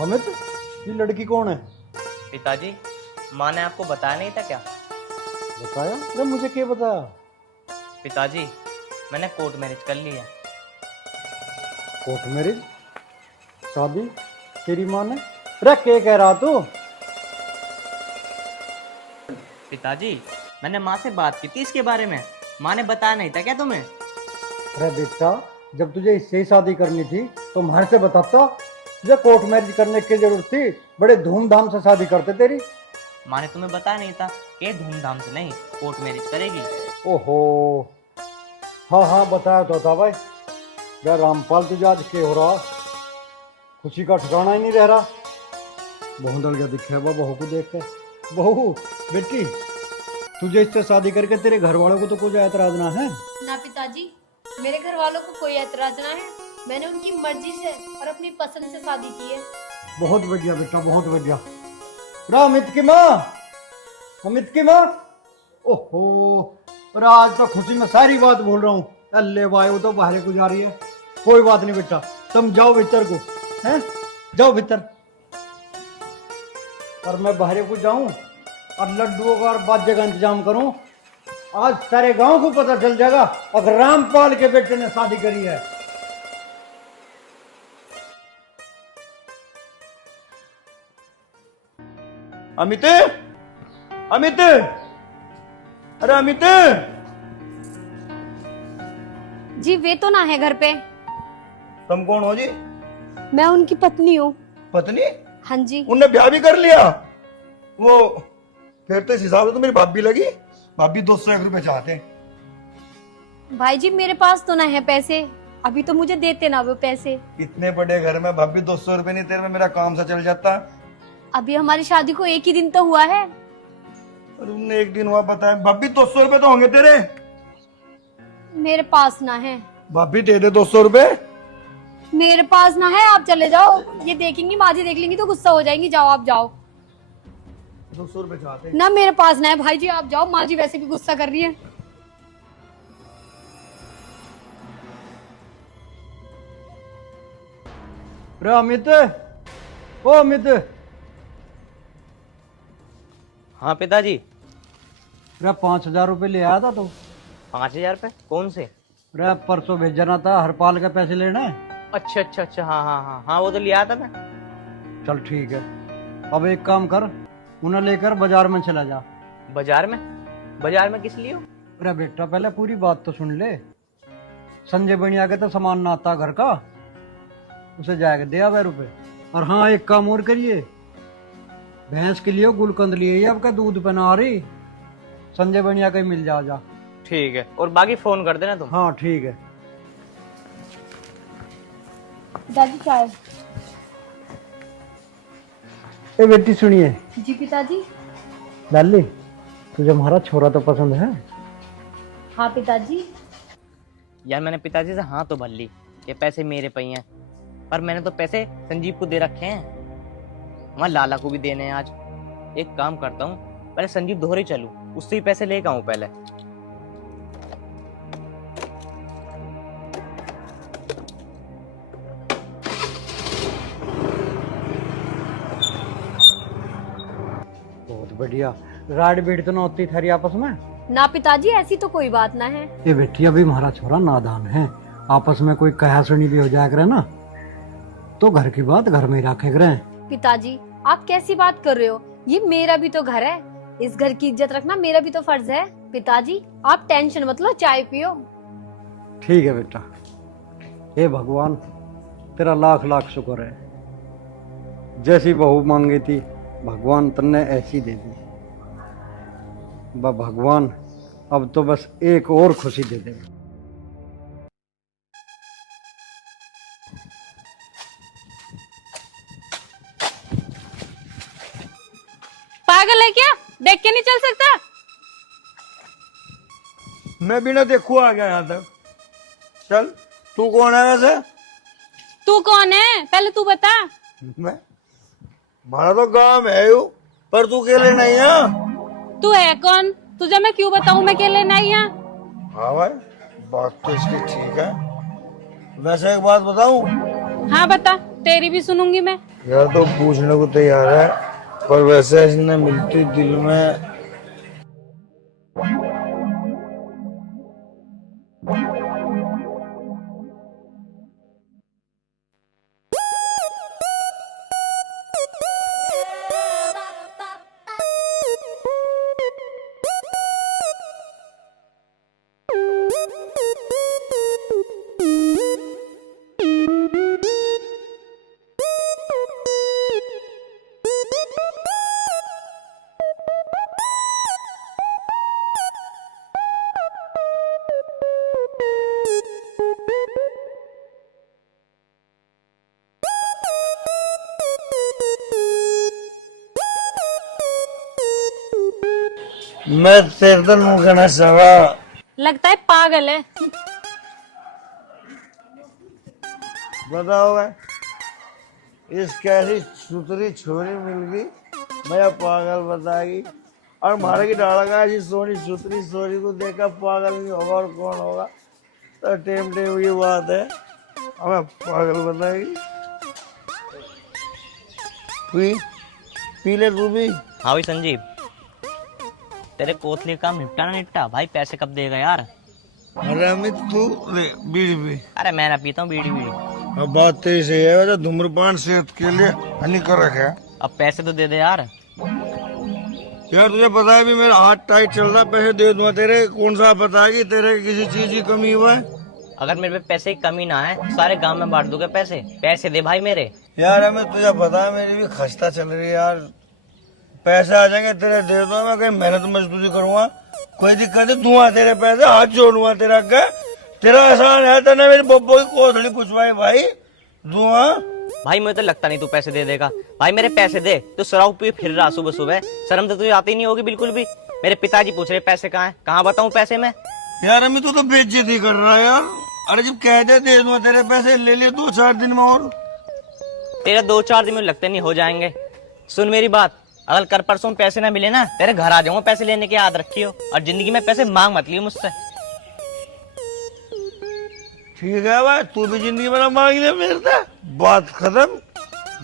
अमित ये लड़की कौन है? पिताजी माँ ने आपको बताया नहीं था क्या? बताया? अरे मुझे क्या बताया? पिताजी मैंने कोर्ट मैरिज कर ली है। Court marriage? शादी? तेरी माँ ने? अरे क्या कह रहा तू? पिताजी मैंने माँ से बात की थी इसके बारे में, माँ ने बताया नहीं था क्या तुम्हें? अरे बेटा जब तुझे इससे ही शादी करनी थी तो हमारे से बताता, तुझे कोर्ट मैरिज करने की जरूरत थी? बड़े धूमधाम से शादी करते तेरी। माँ ने तुम्हें बताया नहीं था कि धूमधाम से नहीं कोर्ट मैरिज करेगी? ओहो हाँ हाँ बताया तो था भाई। यार रामपाल तुझे आज क्या हो रहा? खुशी का ठिकाना ही नहीं रह रहा। बहू दल गया दिखे बहू को देख के। बहू बेटी तुझे इससे शादी करके तेरे घर वालों को तो कुछ ऐतराज ना है? ना पिताजी, मेरे घर वालों को कोई ऐतराज ना है। मैंने उनकी मर्जी से और अपनी पसंद से शादी की है। बहुत बढ़िया बेटा बहुत बढ़िया। अमित की माँ, अमित की माँ, ओहो और आज तो खुशी में सारी बात बोल रहा हूँ। अल्ले भाई वो तो बाहर को जा रही है। कोई बात नहीं बेटा, तुम जाओ भीतर को, हैं जाओ भीतर। और मैं बाहर को जाऊं और लड्डुओं का और बाजे का इंतजाम करूं। आज सारे गांव को पता चल जाएगा अगर रामपाल के बेटे ने शादी करी है। अमित, अमित, अरे अमित। जी वे तो ना है घर पे। तुम कौन हो जी? मैं उनकी पत्नी हूँ। पत्नी? हाँ जी। उनने ब्याह भी कर लिया? वो फिर तो इस हिसाब से तो मेरी भाभी लगी। भाभी 201 रुपए चाहते हैं। भाई जी मेरे पास तो ना है पैसे, अभी तो मुझे देते ना वो पैसे। इतने बड़े घर में भाभी 200 रुपए नहीं तेरे में मेरा काम सा चल जाता। अभी हमारी शादी को 1 ही दिन तो हुआ है। और उन्हें 1 दिन हुआ पता है। भाभी 200 रुपए तो होंगे तेरे। मेरे पास ना है। भाभी दे दे 200 रुपए। मेरे पास ना है, आप चले जाओ। ये देखेंगी माँ जी, देख लेंगी तो गुस्सा हो जाएंगी। जाओ आप जाओ। 200 रुपए चाहते ना मेरे पास ना है भाई जी, आप जाओ। माँ जी वैसे भी गुस्सा कर रही है। रे अमित, ओ अमित, हाँ पिताजी। रे 5,000 रुपए ले आया था तो। 5,000 रुपए कौन से? रे परसों भेजना था, हरपाल के पैसे लेने। अच्छा अच्छा अच्छा, हाँ हाँ हाँ हाँ, वो तो लिया था मैं। चल ठीक है, अब एक काम कर, उन्हें लेकर बाजार में चला जा। बाजार में? बाजार में किस लिए? अरे बेटा पहले पूरी बात तो सुन ले। संजय बनिया के तो सामान ना आता घर का, उसे जाएगा दे 1,000 रुपए। और हाँ एक काम और करिए, भैंस के लिए गुलकंद लिए आपका दूध बना रही, संजय बनिया का मिल जा। ठीक है, और बाकी फोन कर देना तुम। हाँ ठीक है। पिताजी चाय। ए बेटी सुनिए। जी पिताजी। लाली, तुझे हमारा छोरा तो पसंद है? हाँ पिताजी। यार मैंने पिताजी से हाँ तो भर ली, ये पैसे मेरे पे ही हैं, पर मैंने तो पैसे संजीव को दे रखे हैं। वहाँ लाला को भी देने हैं आज। एक काम करता हूँ, पहले संजीव दोहरे चलूं, उससे ही पैसे लेकर आऊं पहले। बहुत बढ़िया। राड बीट तो ना होती थारी आपस में? ना पिताजी, ऐसी तो कोई बात ना है। ये बेटी अभी हमारा छोरा नादान है, आपस में कोई कहा सुनी भी हो जाया करे ना तो घर की बात घर में ही रखे करे। पिताजी आप कैसी बात कर रहे हो, ये मेरा भी तो घर है, इस घर की इज्जत रखना मेरा भी तो फर्ज है। पिताजी आप टेंशन मत लो, चाय पियो। ठीक है बेटा। हे भगवान तेरा लाख लाख शुक्र है, जैसी बहू मांगी थी भगवान तन्ने ऐसी दे दी। भगवान अब तो बस एक और खुशी दे दे। पागल है क्या? देख के नहीं चल सकता? मैं बिना देखू आ गया यहाँ तक। चल तू कौन है वैसे? तू कौन है पहले तू बता। मैं हमारा तो गांव है यू, पर तू अकेले नहीं है। तू है कौन? तुझे मैं क्यों बताऊं मैं अकेले नहीं है? हाँ भाई बात तो इसकी ठीक है। वैसे एक बात बताऊं? हाँ बता, तेरी भी सुनूंगी मैं। यार तो पूछने को तैयार है, पर वैसे इसने मिलती दिल में मैं तेरे तो मुंह कहना चाहा। लगता है पागल है। बताओ इस कैसी सुतरी छोरी मिल गई, मैं पागल बताएगी। और मारे की डाला का ऐसी सोनी सुतरी छोरी को देखा पागल नहीं होगा और कौन होगा? तो टेम ये बात है, हमें पागल बताएगी। पी ले तू भी। हाँ भाई संजीव, तेरे कोतले का निपटा ना निपटा भाई, पैसे कब देगा यार? अरे अमित तू ले बीड़ी पी। अरे मैं ना पीता हूँ बीड़ी बीड़ी। अब बात तेरी सही है, वैसे धूम्रपान सेहत के लिए हानिकारक है। अब पैसे तो दे दे यार। यार तुझे पता है भी मेरा हाथ टाइट चल रहा, पैसे दे दूंगा तेरे। कौन सा पता है कि तेरे किसी चीज की कमी हुआ है? अगर मेरे पे पैसे की कमी ना है सारे गांव में बांट दूंगा पैसे। पैसे दे भाई मेरे। यार हमें तुझे पता है मेरी भी खस्ता चल रही है यार, पैसे आ जाएंगे तेरे दे दो, मैं कहीं मेहनत मजदूरी करूंगा, कोई दिक्कत नहीं, दूंगा तेरे पैसे, हाथ जोड़ूंगा तेरा, क्या तेरा एहसान है, तेने मेरी बब्बो की कोथड़ी पुछवाई भाई, दूंगा। भाई मुझे तो लगता नहीं तू पैसे दे देगा। भाई मेरे पैसे दे, तू शराब पी फिर रहा सुबह सुबह, शर्म तो तुझे आती नहीं होगी बिल्कुल भी। मेरे पिताजी पूछ रहे पैसे कहाँ हैं, कहाँ बताऊँ पैसे मैं? यार अम्मी तू तो बेइज्जती कर रहा है यार। अरे जब कह दे दे दूंगा तेरे पैसे, ले ले 2-4 दिन में, और तेरे 2-4 दिन में लगते नहीं हो जाएंगे। सुन मेरी बात, अगर कल परसों पैसे ना मिले ना, तेरे घर आ जाऊंगा पैसे लेने की, याद रखियो, और जिंदगी में पैसे मांग मत लियो मुझसे। ठीक है भाई, तू भी जिंदगी में ना मांग ले मेरे से, बात खत्म।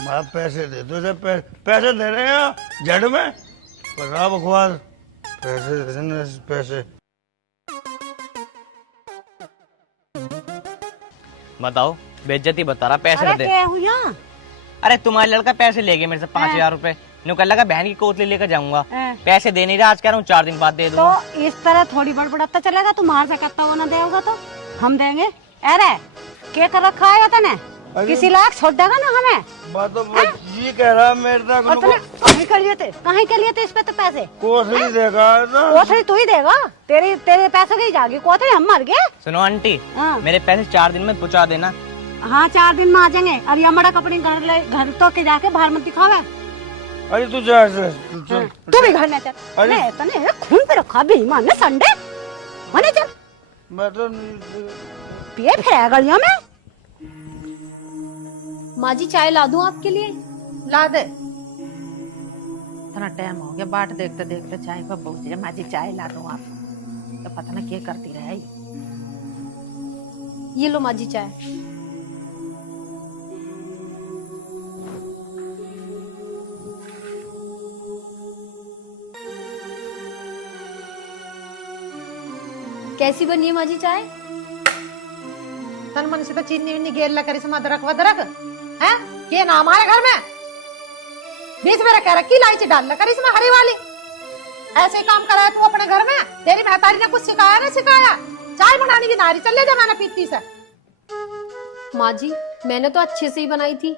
मैं पैसे दे दो, पैसे दे रहे हैं जड़ में, पर ना बकवास, पैसे दे देना, पैसे। बताओ, बेइज्जती बता रहा, पैसे दे। क्या हुआ? अरे तुम्हारा लड़का पैसे ले गया मेरे से 5,000 रुपए, नुकल लगा बहन की कोतली लेकर जाऊंगा, पैसे दे नहीं रहा, आज कह रहा हूँ 4 दिन बाद दे दूंगा। तो इस तरह थोड़ी बड़बड़ाता चलेगा, तुम्हारे से करता हुआ ना देगा तो हम देंगे। अरे क्या कर रखा है तने? किसी लायक छोड़ देगा ना हमें? बात तो ये कह रहा मेरे तक कहीं के लिए थे इस पे तो पैसे कोथड़ी देगा ना, कोथड़ी तू ही देगा, तेरे पैसे की जाएगी कोथड़ी, हम मर गए। सुनो आंटी, मेरे पैसे 4 दिन में पहुँचा देना। हाँ 4 दिन में आ जाएंगे। और ये मड़ा अपने घर तो के जाके बाहर मत दिखावे। अरे तू जा, तू भी घर में चल। अरे तने खून पे रखा बेईमान ने संडे होने चल। मैं तो पिए फिर गलियों में। माँ जी चाय ला दूं आपके लिए? ला दे। इतना टाइम हो गया, बाट देखते देखते चाय पर पहुंच गए। माँ जी चाय ला दूं आप, तो पता ना क्या करती रहे। ये लो माँ जी चाय। कैसी बनी है माँ जी चाय? तन मन से तो चीनी विन्नी गेल ला करी, अदरक वदरक है के ना हमारे घर में बीच में रखा रखी इलायची डाल ला करी इसमें हरी वाली। ऐसे काम करा है तू अपने घर में? तेरी महतारी ने कुछ सिखाया ना सिखाया? चाय बनानी भी नारी चल ले जा, मैंने पीती से। माँ जी मैंने तो अच्छे से ही बनाई थी।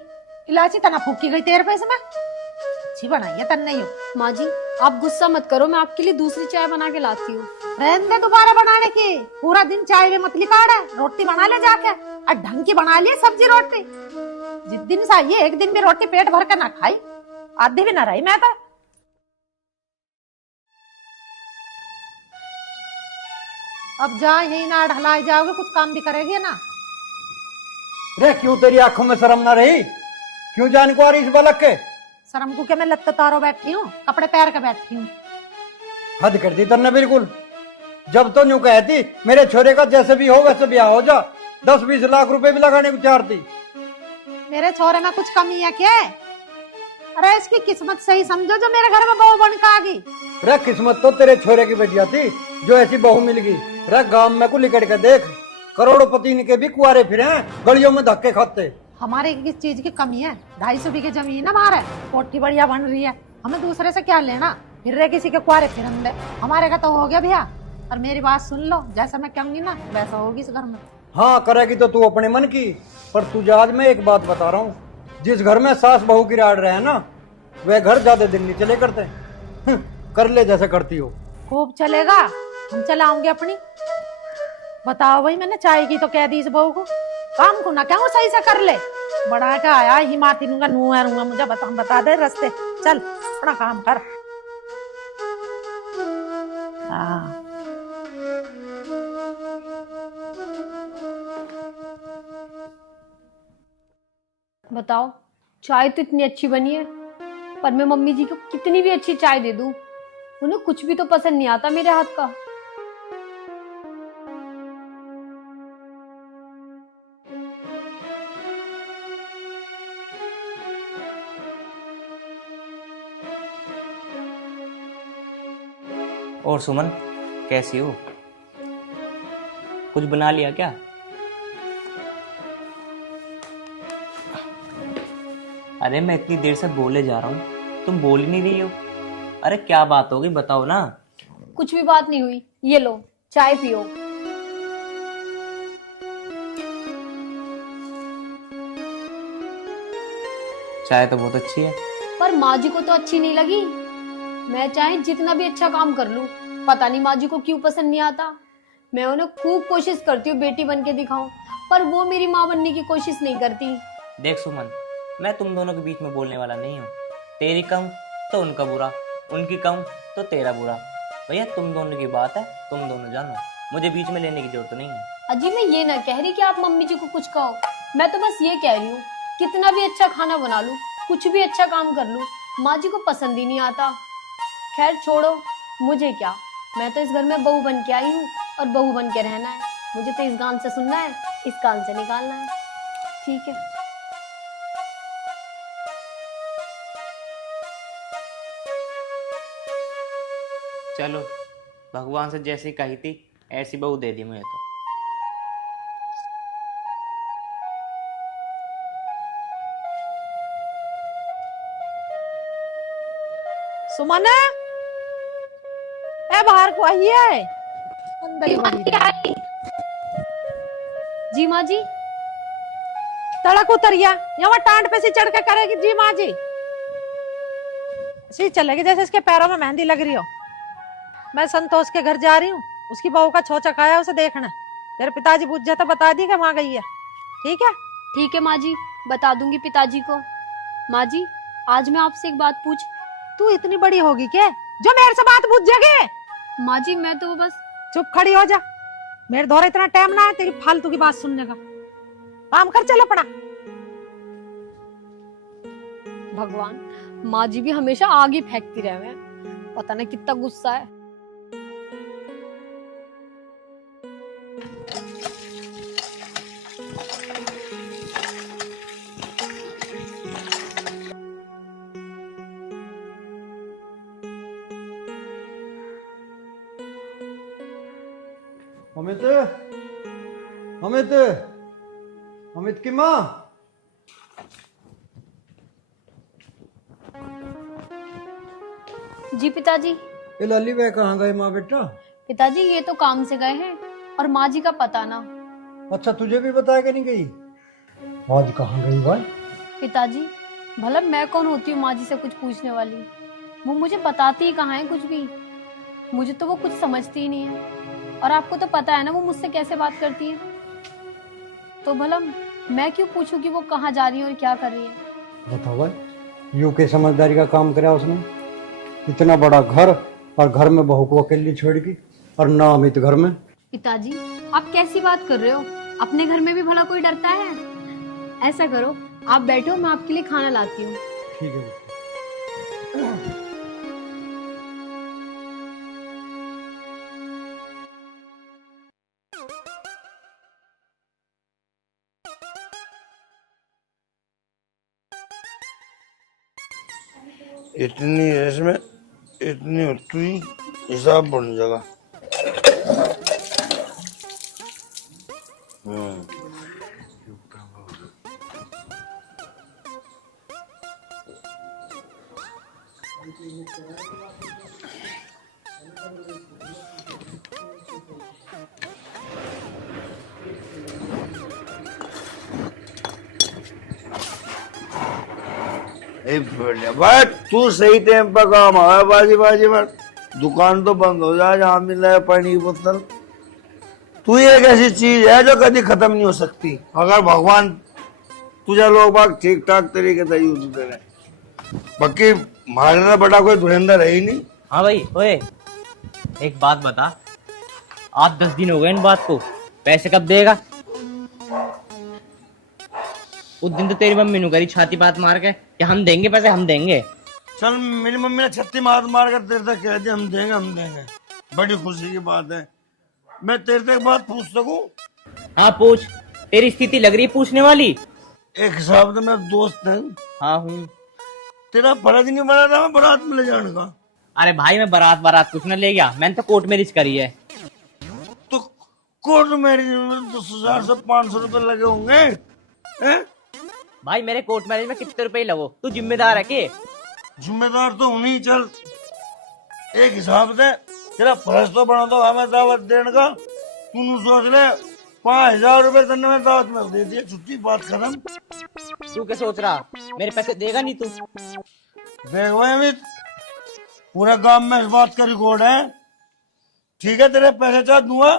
इलायची तना फूकी गई तेरे पे इसमें, अच्छी बनाई है तन नहीं हो। माँ जी आप गुस्सा मत करो, मैं आपके लिए दूसरी चाय बना के लाती हूँ। रहने दे दोबारा बनाने की, पूरा दिन चाय में मत लिकाड़ है। रोटी बना ले जाके, और ढंग की बना लिए सब्जी रोटी। जिस दिन सा ये एक दिन भी रोटी पेट भर के ना खाई, आधी भी ना रही मैं तो। अब जा यही ना ढलाई जाओगे, कुछ काम भी करेगी ना। रे क्यों तेरी आंखों में शर्म ना रही? क्यों जान को आ रही इस बालक के? शर्म को क्या, मैं लत्ते तारो बैठी हूँ, कपड़े पैर के बैठी हूँ। हद कर दी तन्ने बिल्कुल। जब तो यूं कहती मेरे छोरे का जैसे भी हो वैसे ब्याह हो जा, 10-20 लाख रुपए भी लगाने को चाहती। मेरे छोरे में कुछ कमी है क्या? अरे इसकी किस्मत सही समझो जो मेरे घर में बहू बन के आ गई। रे किस्मत तो तेरे छोरे की बेटिया थी जो ऐसी बहू मिल गई। रे गांव में को लिकड़ के देख, करोड़पति के भी कुआरे फिरे हैं, गलियों में धक्के खाते। हमारे किस चीज की कमी है? 250 बीघे जमीन है हमारे, कोठी बढ़िया बन रही है, हमें दूसरे से क्या लेना? फिर रहे किसी के कुआरे फिर हम दे, हमारे का तो हो गया भैया। और मेरी बात सुन लो, जैसा मैं कहूंगी ना वैसा होगी इस घर में। हाँ करेगी तो तू अपने मन की, पर तुझे आज मैं एक बात बता रहा हूँ, जिस घर में सास बहू की राड़ रहे हैं ना, वह घर ज्यादा दिन नहीं चले करते। कर ले जैसे करती हो। खूब चलेगा, हम चलाओगे अपनी। बताओ भाई, मैंने चाय की तो कह दी इस बहू को, काम को ना क्या सही से कर ले। बड़ा क्या आया ही माती नूंगा नूंगा रूंगा, मुझे बता दे रास्ते, चल अपना काम कर। हाँ बताओ, चाय तो इतनी अच्छी बनी है, पर मैं मम्मी जी को कितनी भी अच्छी चाय दे दूं, उन्हें कुछ भी तो पसंद नहीं आता मेरे हाथ का। और सुमन कैसी हो? कुछ बना लिया क्या? अरे मैं इतनी देर से बोले जा रहा हूँ, तुम बोल ही नहीं रही हो। अरे क्या बात होगी बताओ ना। कुछ भी बात नहीं हुई, ये लो चाय पियो। चाय तो बहुत अच्छी है, पर माँ जी को तो अच्छी नहीं लगी। मैं चाहे जितना भी अच्छा काम कर लूं, पता नहीं माँ जी को क्यों पसंद नहीं आता। मैं उन्हें खूब कोशिश करती हूँ बेटी बन के दिखाऊं, पर वो मेरी माँ बनने की कोशिश नहीं करती। देख सुमन, मैं तुम दोनों के बीच में बोलने वाला नहीं हूँ। तेरी कम तो उनका बुरा, उनकी कम तो तेरा बुरा। भैया तुम दोनों की बात है, तुम दोनों जानो, मुझे बीच में लेने की जरूरत नहीं है। अजी मैं ये ना कह रही कि आप मम्मी जी को कुछ कहो, मैं तो बस ये कह रही हूँ कितना भी अच्छा खाना बना लूं, कुछ भी अच्छा काम कर लूं, माँ जी को पसंद ही नहीं आता। खैर छोड़ो, मुझे क्या, मैं तो इस घर में बहू बन के आई हूँ और बहू बन के रहना है। मुझे तो इस गान से सुनना है, इस कान से निकालना है। ठीक है। चलो, भगवान से जैसी कही थी ऐसी बहू दे दी मुझे तो। सुमन, ए बाहर को आई है, अंदर ही बड़ी रही। जी माँ जी। तड़क उतरिया, यहाँ टांट पे से चढ़ के करेगी जी माँ जी। ऐसे ही चलेगी जैसे इसके पैरों में मेहंदी लग रही हो। मैं संतोष के घर जा रही हूँ, उसकी बहू का छोचा खाया उसे देखना। तेरे पिताजी पूछ जाता बता दी कि वहां गई है। ठीक है? ठीक है माँ जी, बता दूंगी पिताजी को। माँ जी, आज मैं आपसे एक बात पूछ। तू इतनी बड़ी होगी क्या जो मेरे से बात पूछ जाएगी? माँ जी मैं तो बस। चुप खड़ी हो जा, मेरे द्वारा इतना टाइम ना है तेरी फालतू की बात सुनने का। काम कर, चल अपना। भगवान, माँ जी भी हमेशा आगे फेंकती रहे, पता नहीं कितना गुस्सा है। अमित, अमित, अमित की माँ। जी पिताजी। ये लाली वे कहाँ गए माँ बेटा? पिताजी ये तो काम से गए हैं और माँ जी का पता ना। अच्छा, तुझे भी बताया कि नहीं गई? आज कहाँ गई भाई? पिताजी भला मैं कौन होती हूँ माँ जी से कुछ पूछने वाली? वो मुझे बताती ही कहाँ है कुछ भी। मुझे तो वो कुछ समझती ही नहीं है, और आपको तो पता है ना वो मुझसे कैसे बात करती है। तो भला मैं क्यों पूछूं कि वो कहाँ जा रही है और क्या कर रही है? बताओ भाई, यू के समझदारी का काम करा उसने। इतना बड़ा घर और घर में बहू को अकेली छोड़ की, और ना अमित घर में। पिताजी आप कैसी बात कर रहे हो? अपने घर में भी भला कोई डरता है? ऐसा करो, आप बैठो, मैं आपके लिए खाना लाती हूँ। ठीक है। इतनी इसमें इतनी उतनी हिसाब बन जाएगा। भाई तू सही टाइम पर काम आया, बाजी बाजी बात। दुकान तो बंद हो जाए जहाँ मिल रहा है पानी की बोतल। तू एक ऐसी चीज है जो कभी खत्म नहीं हो सकती, अगर भगवान तुझे लोग बाग ठीक ठाक तरीके से यूज करे। बाकी हमारे बड़ा कोई धुरंधर है ही नहीं। हाँ भाई, ओए एक बात बता, 8-10 दिन हो गए इन बात को, पैसे कब देगा? उस दिन तो तेरी मम्मी ने करी छाती बात मार के कि हम देंगे पैसे, हम देंगे। चल मेरी मम्मी ने छत्ती मार मार कर तेरे तक कह दिया हम देंगे हम देंगे, बड़ी खुशी की बात है। मैं तेरे तक बात पूछ सकूं? हाँ पूछ, तेरी स्थिति लग रही है पूछने वाली। एक हिसाब से मेरा दोस्त है। हाँ हूँ। तेरा फर्ज नहीं बना था मैं बारात में ले जाने का? अरे भाई मैं बारात कुछ न ले गया, मैंने तो कोर्ट मैरिज करी है। तो कोर्ट मैरिज में 10,000 से 500 रुपए लगे होंगे हैं? भाई मेरे कोर्ट मैरिज में कितने रुपए लगो? तू जिम्मेदार है के? जिम्मेदार तो नहीं। चल एक हिसाब से तेरा फर्ज तो बना दो हमें दावत देने का। तू सोच ले 5,000 रुपए करने में दावत में दे दिए, छुट्टी, बात खत्म। तू क्या सोच रहा, मेरे पैसे देगा नहीं तू? देख भाई अमित, पूरे गांव में इस बात का रिकॉर्ड है। ठीक है, तेरे पैसे चाह दूंगा,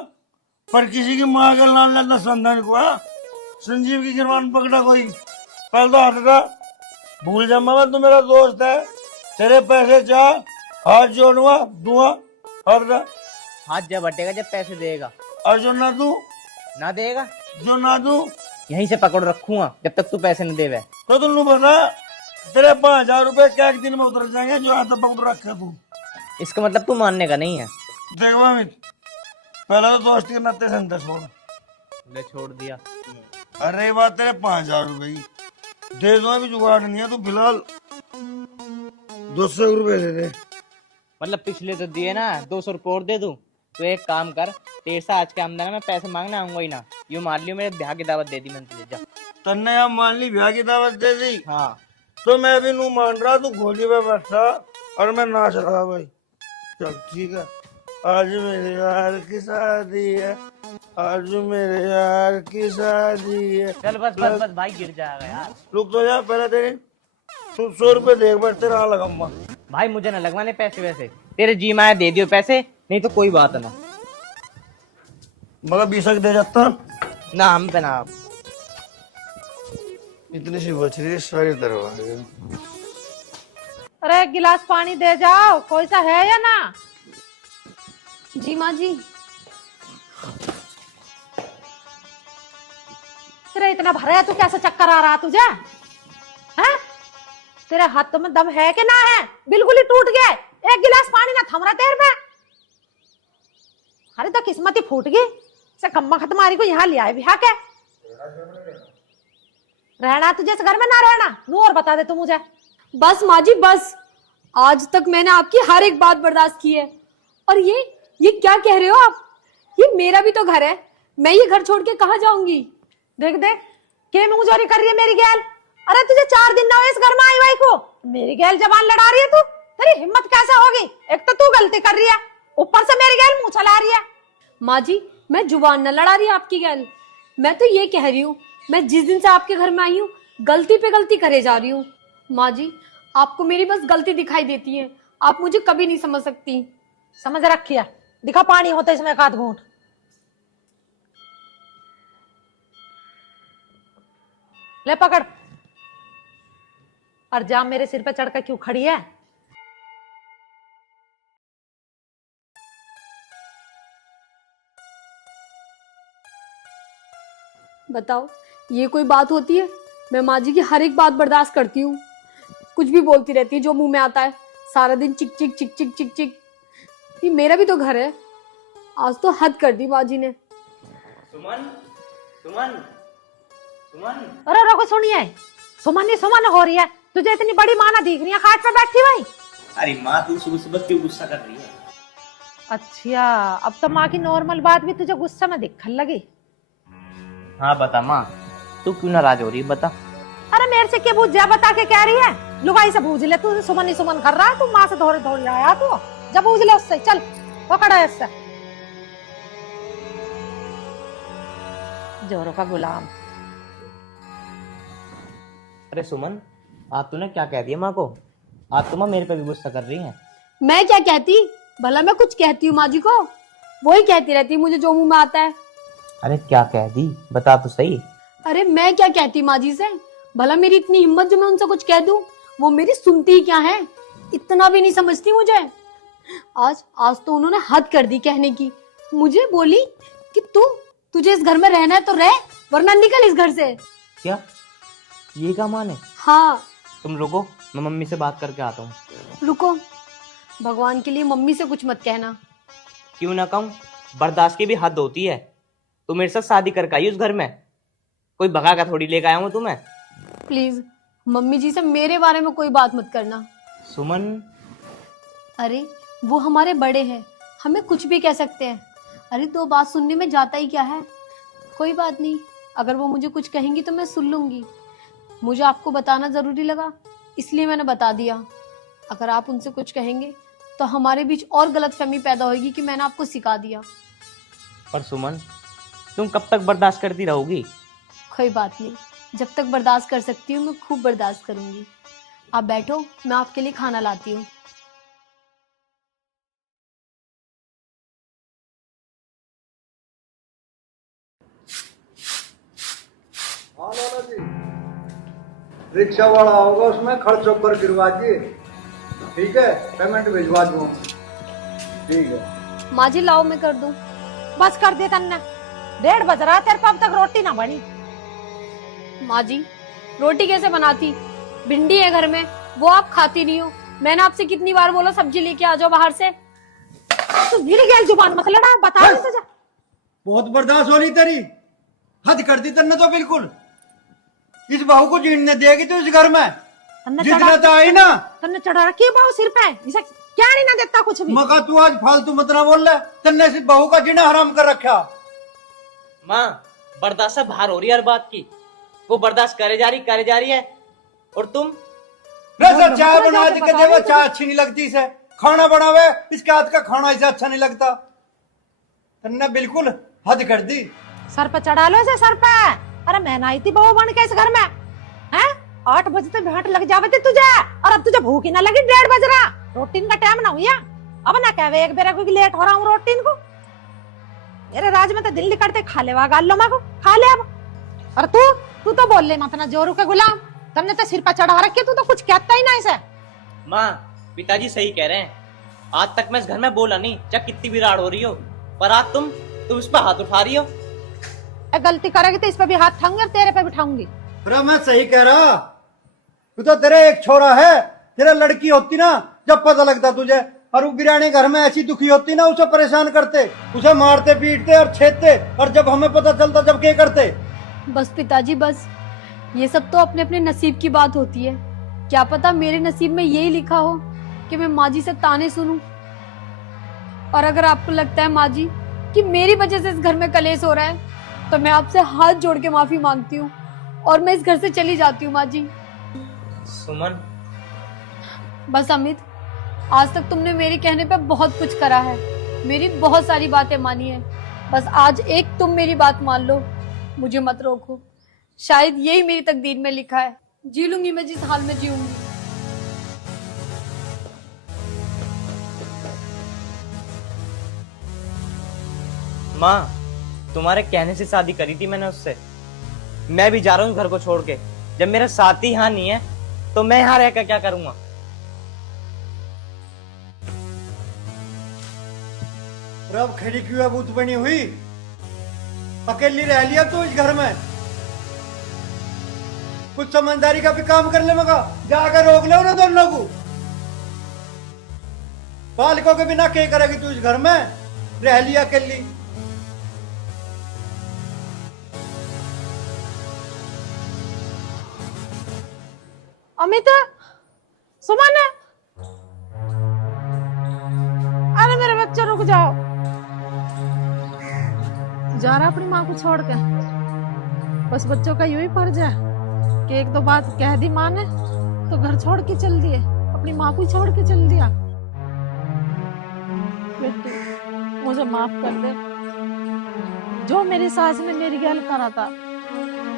पर किसी की माँ का नाम लेना संधान को है। संजीव की गिरवान पकड़ा कोई, पहले तो हाथ का भूल जा मामा, तू मेरा दोस्त है। तेरे पैसे चाह, हाथ जोड़ूंगा, दूंगा, हाथ का। हाथ जब हटेगा जब पैसे देगा। और जो ना दूं, ना देगा जो ना दूं यहीं से पकड़ रखूंगा जब तक तू पैसे न देवे। तो तुम बता, तेरे 5,000 रुपए क्या एक दिन में उतर जाएंगे जो हाथ पकड़ रखे तू? इसका मतलब तू मानने का नहीं है। देख अमित, पहले तो दोस्ती के नाते संते छोड़। ले छोड़ दिया। अरे ये बात तेरे 5,000 रुपए की दे दो, अभी जुगाड़ नहीं है। तू फिलहाल 200 रुपए दे दे। मतलब पिछले तो दिए ना, 200 रुपये और दे दूं? तो एक काम कर, तेरे से आज के आमदनी में पैसे मांगने आऊंगा ही ना। यूं मान लियो मेरे ब्याह की दावत दे दी मैंने तुझे। जा तन्ने अब मान ली ब्याह की दावत दे दी। हाँ तो मैं भी नू मान रहा, तू घोड़ी पे बैठा और मैं नाच रहा भाई। चल ठीक है, आज मेरे यार की शादी है, आज मेरे यार की शादी है। चल बस बस बस भाई, गिर जाएगा यार। रुक तो जा, पहले तेरे तू 100 रुपए देख बैठ, तेरा लगाऊंगा। भाई मुझे ना लगवाने पैसे वैसे, तेरे जी माया दे दियो पैसे, नहीं तो कोई बात ना। मगर 20 दे जाता ना हम पे ना। इतनी सी बच रही है सारी तरह। अरे एक गिलास पानी दे जाओ, कोई सा है या ना? जी माँ जी। तेरे इतना भरा है, तू कैसे चक्कर आ रहा तुझे? हैं? तेरे हाथों में दम है कि ना है? बिल्कुल ही टूट गए। एक गिलास पानी ना थम रहा तेरे में। अरे तो किस्मत ही फूट गई। से कम्मा खतमारी को यहाँ ले आए बिहा के। रहना तुझे इस घर में ना रहना, नू और बता दे तू मुझे। बस माँ जी बस, आज तक मैंने आपकी हर एक बात बर्दाश्त की है। और ये क्या कह रहे हो आप? ये मेरा भी तो घर है, मैं ये घर छोड़ के कहाँ जाऊंगी? देख देख के मुंहजोरी कर रही है मेरी गैल। अरे तुझे 4 दिन ना हुए इस घर में आई वाई को, मेरी गैल जबान लड़ा रही है तू। तेरी हिम्मत कैसे होगी? एक तो तू गलती कर रही है, ऊपर से मेरी गैल मुंह चला रही है। माँ जी मैं जुबान न लड़ा रही आपकी गैल, मैं तो ये कह रही हूँ, मैं जिस दिन से आपके घर में आई हूँ गलती पे गलती करे जा रही हूँ। माँ जी आपको मेरी बस गलती दिखाई देती है, आप मुझे कभी नहीं समझ सकती। समझ रखिया, दिखा पानी होता इसमें एक आध घूंट। ले पकड़। और जाम मेरे सिर पे चढ़कर क्यों खड़ी है? बताओ ये कोई बात होती है? मैं माँ जी की हर एक बात बर्दाश्त करती हूँ, कुछ भी बोलती रहती है जो मुंह में आता है, सारा दिन चिक चिक चिक चिक चिक चिक। ये मेरा भी तो घर है, आज तो हद कर दी माँ जी ने। सुमन सुमन सुमन। अरे रोको सुनिए, सुमन ही सुमन हो रही है। तुझे इतनी बड़ी माँ ना दिख रही है खाट पे बैठी भाई? अरे माँ तू सुबह सुबह क्यों गुस्सा कर रही है? अच्छा, अब तो माँ की नॉर्मल बात भी तुझे गुस्सा में दिखने लगी। हाँ बता माँ, तू क्यों नाराज हो रही है बता। अरे मेरे से क्या पूछ जा, बता के कह रही है? लुगाई से पूछ ले, तू सुमन ही सुमन कर रहा है, तू माँ से थोड़ी थोड़ी आया तू। जब पूछ ले उससे, चल पकड़ा है इससे। जोरों का गुलाम। अरे सुमन, आज तूने क्या कह दिया माँ को? आज तो माँ मेरे पे भी गुस्सा कर रही है। मैं क्या कहती, भला मैं कुछ कहती हूँ माँ जी को? वही कहती रहती है मुझे जो मुंह में आता है। अरे क्या कह दी, बता तो सही। अरे मैं क्या कहती माँ जी से, भला मेरी इतनी हिम्मत जो मैं उनसे कुछ कह दूं, वो मेरी सुनती ही क्या है? इतना भी नहीं समझती मुझे। आज तो उन्होंने हद कर दी कहने की। मुझे बोली कि तुझे इस घर में रहना है तो रह, वरना निकल इस घर से। क्या ये क्या माने? हाँ। तुम रुको, मैं मम्मी से बात करके आता हूँ। रुको, भगवान के लिए मम्मी से कुछ मत कहना। क्यों ना कहूँ, बर्दाश्त की भी हद होती है। तू मेरे साथ शादी करके आई उस घर में, कोई भगा का थोड़ी लेकर आया हूँ तुम्हें। प्लीज मम्मी जी से मेरे बारे में कोई बात मत करना। सुमन। अरे वो हमारे बड़े हैं, हमें कुछ भी कह सकते हैं। अरे 2 बात सुनने में जाता ही क्या है? कोई बात नहीं, अगर वो मुझे कुछ कहेंगी तो मैं सुन लूंगी। मुझे आपको बताना जरूरी लगा, इसलिए मैंने बता दिया। अगर आप उनसे कुछ कहेंगे तो हमारे बीच और गलतफहमी पैदा होगी कि मैंने आपको सिखा दिया। पर सुमन, तुम कब तक बर्दाश्त करती रहोगी? कोई बात नहीं, जब तक बर्दाश्त कर सकती हूँ मैं खूब बर्दाश्त करूंगी। आप बैठो, मैं आपके लिए खाना लाती हूँ। रिक्शा वाला होगा उसमें खर्च होकर गिरवा दिए, ठीक है, पेमेंट भिजवा दूँ। ठीक है माँ जी लाओ मैं कर दूं। बस कर दे तन्ने, 1:30 बज रहा है, तेरे पाप तक रोटी ना बनी। माँ जी रोटी कैसे बनाती, भिंडी है घर में, वो आप खाती नहीं हो। मैंने आपसे कितनी बार बोला सब्जी लेके आ जाओ बाहर से। तू गिर गया, जुबान मत लड़ा, बता दे तुझे। बहुत बर्दाश्त होनी तेरी, हद कर दी तन्ने तो बिल्कुल। इस बहू को जीने देगी तो इस घर में तन्ने जितना तो आई ना। तन्ने चढ़ा रखी है बहू सिर पे, इसे क्या नहीं ना देता कुछ भी। मगर तू आज फालतू मत ना बोल रहा, तन्ने इस बहू का जीना हराम कर रखा। माँ बर्दाश्त से बाहर हो रही है हर बात की, वो बर्दाश्त करे जा रही है, और तुम सर चाय बना के देवे, चाय अच्छी नहीं लगती इसे, खाना बनावे इसके हाथ का खाना इसे अच्छा नहीं लगता। तन्ने बिल्कुल हद कर दी। सर पे चढ़ा लो इसे, सर पे। अरे मैं आई थी बहू बन के इस घर में, हैं? 8 बजे तक भेंट लग जावे थे तुझे, और अब तुझे भूख ही ना लगी, 1:30 बज रहा, रोटीन का टाइम ना हुआ। अब ना कहवे एक बेरा क्योंकि लेट हो रहा हूँ रोटीन को। मेरे राज में तो दिल निकलते खा ले गाल लो माँ को, खा ले अब। और तू तो बोल ले मत ना जोरू के गुलाम, तुमने तो सिर पर चढ़ा रखी, तू तो कुछ कहता ही ना इसे। माँ पिताजी सही कह रहे हैं, आज तक मैं इस घर में बोला नहीं, चाहे कितनी भी राड़ हो रही हो, पर आज तुम इस पर हाथ उठा रही हो। गलती करेगी तो इस पे भी हाथ उठाऊंगी और तेरे पे भी उठाऊंगी। अरे मैं सही कह रहा, तू तो तेरे एक छोरा है, तेरा लड़की होती ना जब पता लगता तुझे, और वो बिरानी घर में ऐसी दुखी होती ना, उसे परेशान करते, उसे मारते पीटते और छेदते, और जब हमें पता चलता जब क्या करते। बस पिताजी बस, ये सब तो अपने अपने नसीब की बात होती है। क्या पता मेरे नसीब में यही लिखा हो कि मैं माँ जी से ताने सुनूं। और अगर आपको लगता है माँ जी कि मेरी वजह से इस घर में कलेश हो रहा है, तो मैं आपसे हाथ जोड़ के माफी मांगती हूँ और मैं इस घर से चली जाती हूँ। माँ जी सुमन, बस अमित, आज तक तुमने मेरे कहने पे बहुत कुछ करा है, मेरी बहुत सारी बातें मानी है, बस आज एक तुम मेरी बात मान लो, मुझे मत रोको। शायद यही मेरी तकदीर में लिखा है, जी लूंगी मैं जिस हाल में जीऊंगी। माँ तुम्हारे कहने से शादी करी थी मैंने उससे, मैं भी जा रहा हूँ घर को छोड़ के। जब मेरा साथी यहाँ नहीं है तो मैं यहाँ रहकर क्या करूंगा। अब खड़ी क्यों है भूत बनी हुई, अकेली रह लिया तू इस घर में, कुछ समझदारी का भी काम कर ले, मगा जाकर रोक ले उन्हें दोनों को। बालकों के बिना क्या करेगी तू इस घर में, रह लिया अकेली। अमित, सुमन, अरे मेरे बच्चे रुक जाओ। जा रहा अपनी माँ को छोड़ के, बस बच्चों का यूं ही फर्ज है कि एक दो बात कह दी माँ ने तो घर छोड़ के चल दिए, अपनी माँ को छोड़ के चल दिया। बेटी मुझे माफ कर दे, जो मेरी सास ने मेरी गैल करा था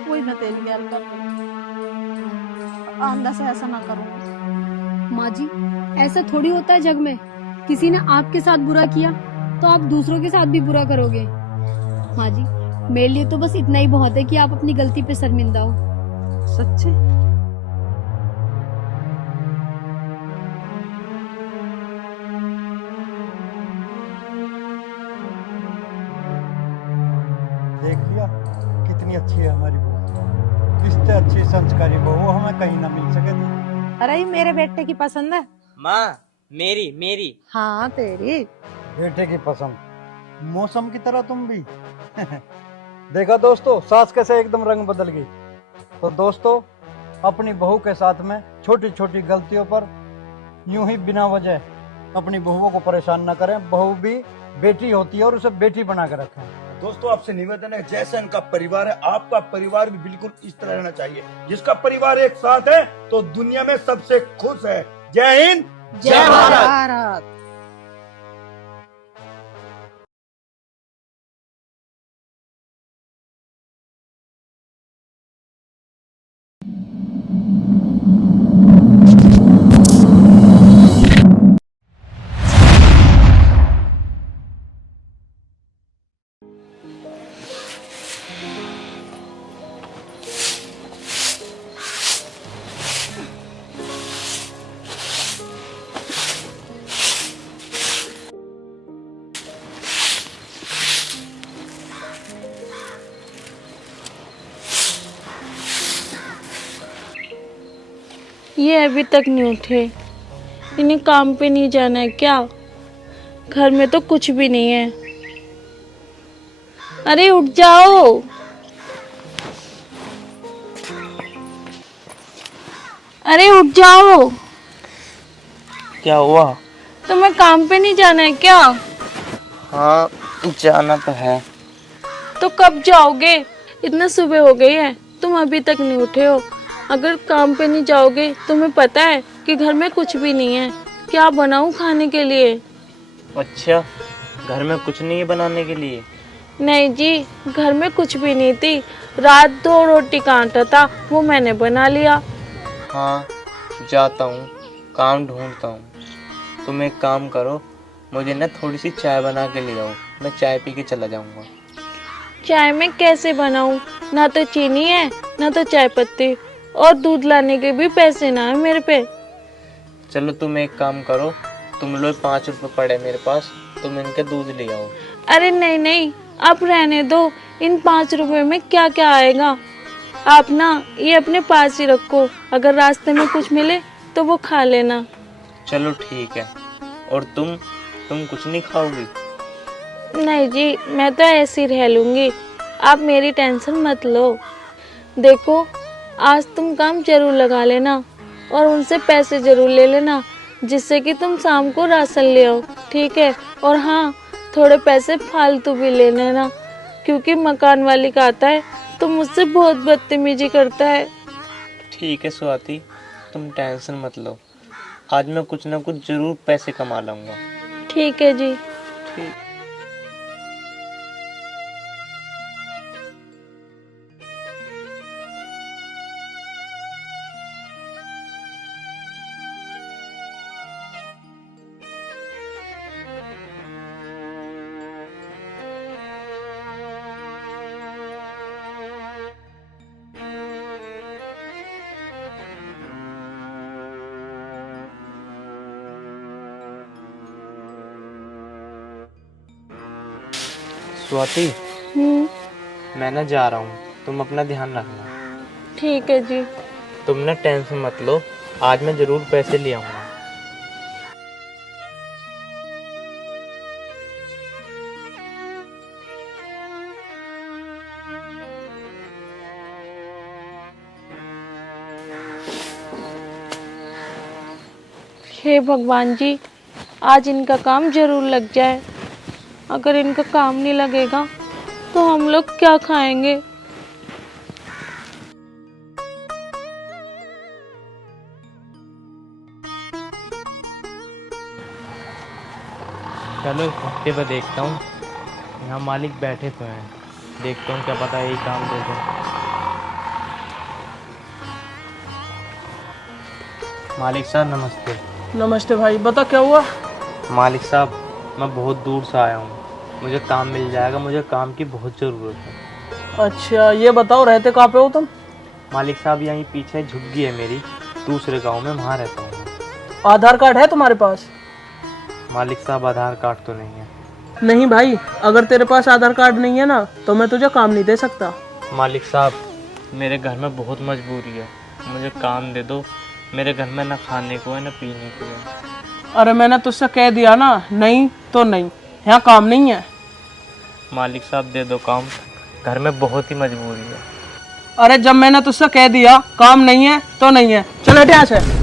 वही मैं तेरी गैल कर रही, आंदा से ऐसा ना करूं। माँ जी ऐसा थोड़ी होता है जग में, किसी ने आपके साथ बुरा किया तो आप दूसरों के साथ भी बुरा करोगे। माँ जी मेरे लिए तो बस इतना ही बहुत है कि आप अपनी गलती पे शर्मिंदा हो। सच्चे? देख लिया कितनी अच्छी है हमारी बहू, इससे अच्छी संस्कारी बहू हमें कहीं ना मिल सके थी। अरे ये मेरे बेटे की पसंद है। माँ मेरी हाँ तेरी बेटे की पसंद, मौसम की तरह तुम भी। देखा दोस्तों, सास कैसे एकदम रंग बदल गई। तो दोस्तों अपनी बहू के साथ में छोटी छोटी गलतियों पर यूं ही बिना वजह अपनी बहुओं को परेशान न करें। बहू भी बेटी होती है और उसे बेटी बना कर रखें। दोस्तों आपसे निवेदन है, जैसा इनका परिवार है आपका परिवार भी बिल्कुल इस तरह रहना चाहिए। जिसका परिवार एक साथ है तो दुनिया में सबसे खुश है। जय हिंद, जय भारत। ये अभी तक नहीं उठे। इन्हें काम पे नहीं जाना है क्या? घर में तो कुछ भी नहीं है। अरे उठ जाओ। अरे उठ जाओ। क्या हुआ? तुम्हें काम पे नहीं जाना है क्या? हाँ जाना तो है। तो कब जाओगे? इतना सुबह हो गई है, तुम अभी तक नहीं उठे हो। अगर काम पे नहीं जाओगे, तुम्हें पता है कि घर में कुछ भी नहीं है। क्या बनाऊं खाने के लिए? अच्छा, घर में कुछ नहीं है बनाने के लिए? नहीं जी, घर में कुछ भी नहीं थी। रात 2 रोटी का आटा था, वो मैंने बना लिया। हाँ जाता हूँ, काम ढूंढता हूँ। तुम एक काम करो, मुझे ना थोड़ी सी चाय बना के ले आओ, मैं चाय पी के चला जाऊँगा। चाय में कैसे बनाऊं? ना तो चीनी है, ना तो चाय पत्ती, और दूध लाने के भी पैसे ना है मेरे पे। चलो तुम एक काम करो, तुम लो 5 रुपए पड़े मेरे पास, तुम इनके दूध ले आओ। अरे नहीं नहीं, आप रहने दो। इन 5 रुपए में क्या क्या आएगा? आप ना ये अपने पास ही रखो, अगर रास्ते में कुछ मिले तो वो खा लेना। चलो ठीक है। और तुम कुछ नहीं खाओगी? नहीं जी, मैं तो ऐसे ही रह लूंगी। आप मेरी टेंशन मत लो। देखो, आज तुम काम जरूर लगा लेना और उनसे पैसे जरूर ले लेना, जिससे कि तुम शाम को राशन ले आओ, ठीक है? और हाँ, थोड़े पैसे फालतू भी ले लेना, क्योंकि मकान मालिक आता है तो मुझसे बहुत बदतमीजी करता है। ठीक है स्वाति, तुम टेंशन मत लो, आज मैं कुछ ना कुछ जरूर पैसे कमा लूंगा। ठीक है जी। ठीक। स्वाति, मैं ना जा रहा हूँ, तुम अपना ध्यान रखना। ठीक है जी। तुम ना टेंशन मत लो, आज मैं जरूर पैसे ले आऊंगा। हे भगवान जी, आज इनका काम जरूर लग जाए। अगर इनका काम नहीं लगेगा तो हम लोग क्या खाएंगे? चलो इस हफ्ते पर देखता हूँ, यहाँ मालिक बैठे तो हैं, देखता हूँ क्या पता यही काम दे दो। मालिक साहब नमस्ते। नमस्ते भाई, बता क्या हुआ? मालिक साहब, मैं बहुत दूर से आया हूँ, मुझे काम मिल जाएगा, मुझे काम की बहुत ज़रूरत है। अच्छा ये बताओ, रहते कहाँ पे हो तुम? मालिक साहब यहीं पीछे झुग्गी है मेरी, दूसरे गांव में, वहाँ रहता हूँ। आधार कार्ड है तुम्हारे पास? मालिक साहब आधार कार्ड तो नहीं है। नहीं भाई, अगर तेरे पास आधार कार्ड नहीं है ना तो मैं तुझे काम नहीं दे सकता। मालिक साहब, मेरे घर में बहुत मजबूरी है, मुझे काम दे दो। मेरे घर में ना खाने को है ना पीने को है। अरे मैंने तुझसे कह दिया ना, नहीं तो नहीं, यहाँ काम नहीं है। मालिक साहब दे दो काम, घर में बहुत ही मजबूरी है। अरे जब मैंने तुझसे कह दिया काम नहीं है तो नहीं है, चल हट यहाँ से।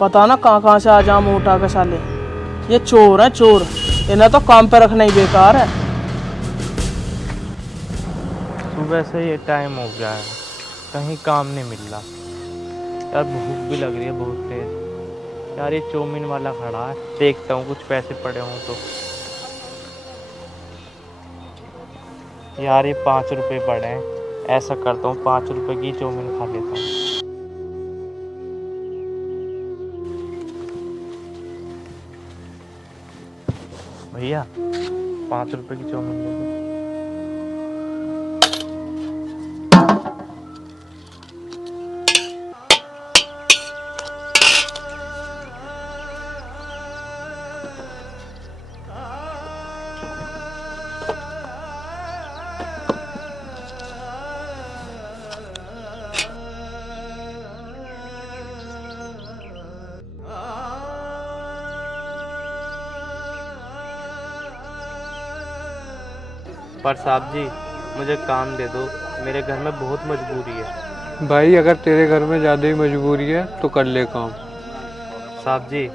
पता ना कहाँ से आ जाम उठा के साले, ये चोर है चोर, इन्हें तो काम पे रखना ही बेकार है। सुबह से ये टाइम हो गया है, कहीं काम नहीं मिल रहा यार, भूख भी लग रही है बहुत तेज। यार ये चौमिन वाला खड़ा है, देखता हूँ कुछ पैसे पड़े हों तो। यार ये 5 रुपए पड़े हैं, ऐसा करता हूँ 5 रुपए की चौमिन खा लेता हूँ। भैया 5 रुपए की चौमिन दे दो। पर साहब जी मुझे काम दे दो, मेरे घर में बहुत मजबूरी है। भाई अगर तेरे घर में ज़्यादा ही मजबूरी है तो कर ले काम। साहब जी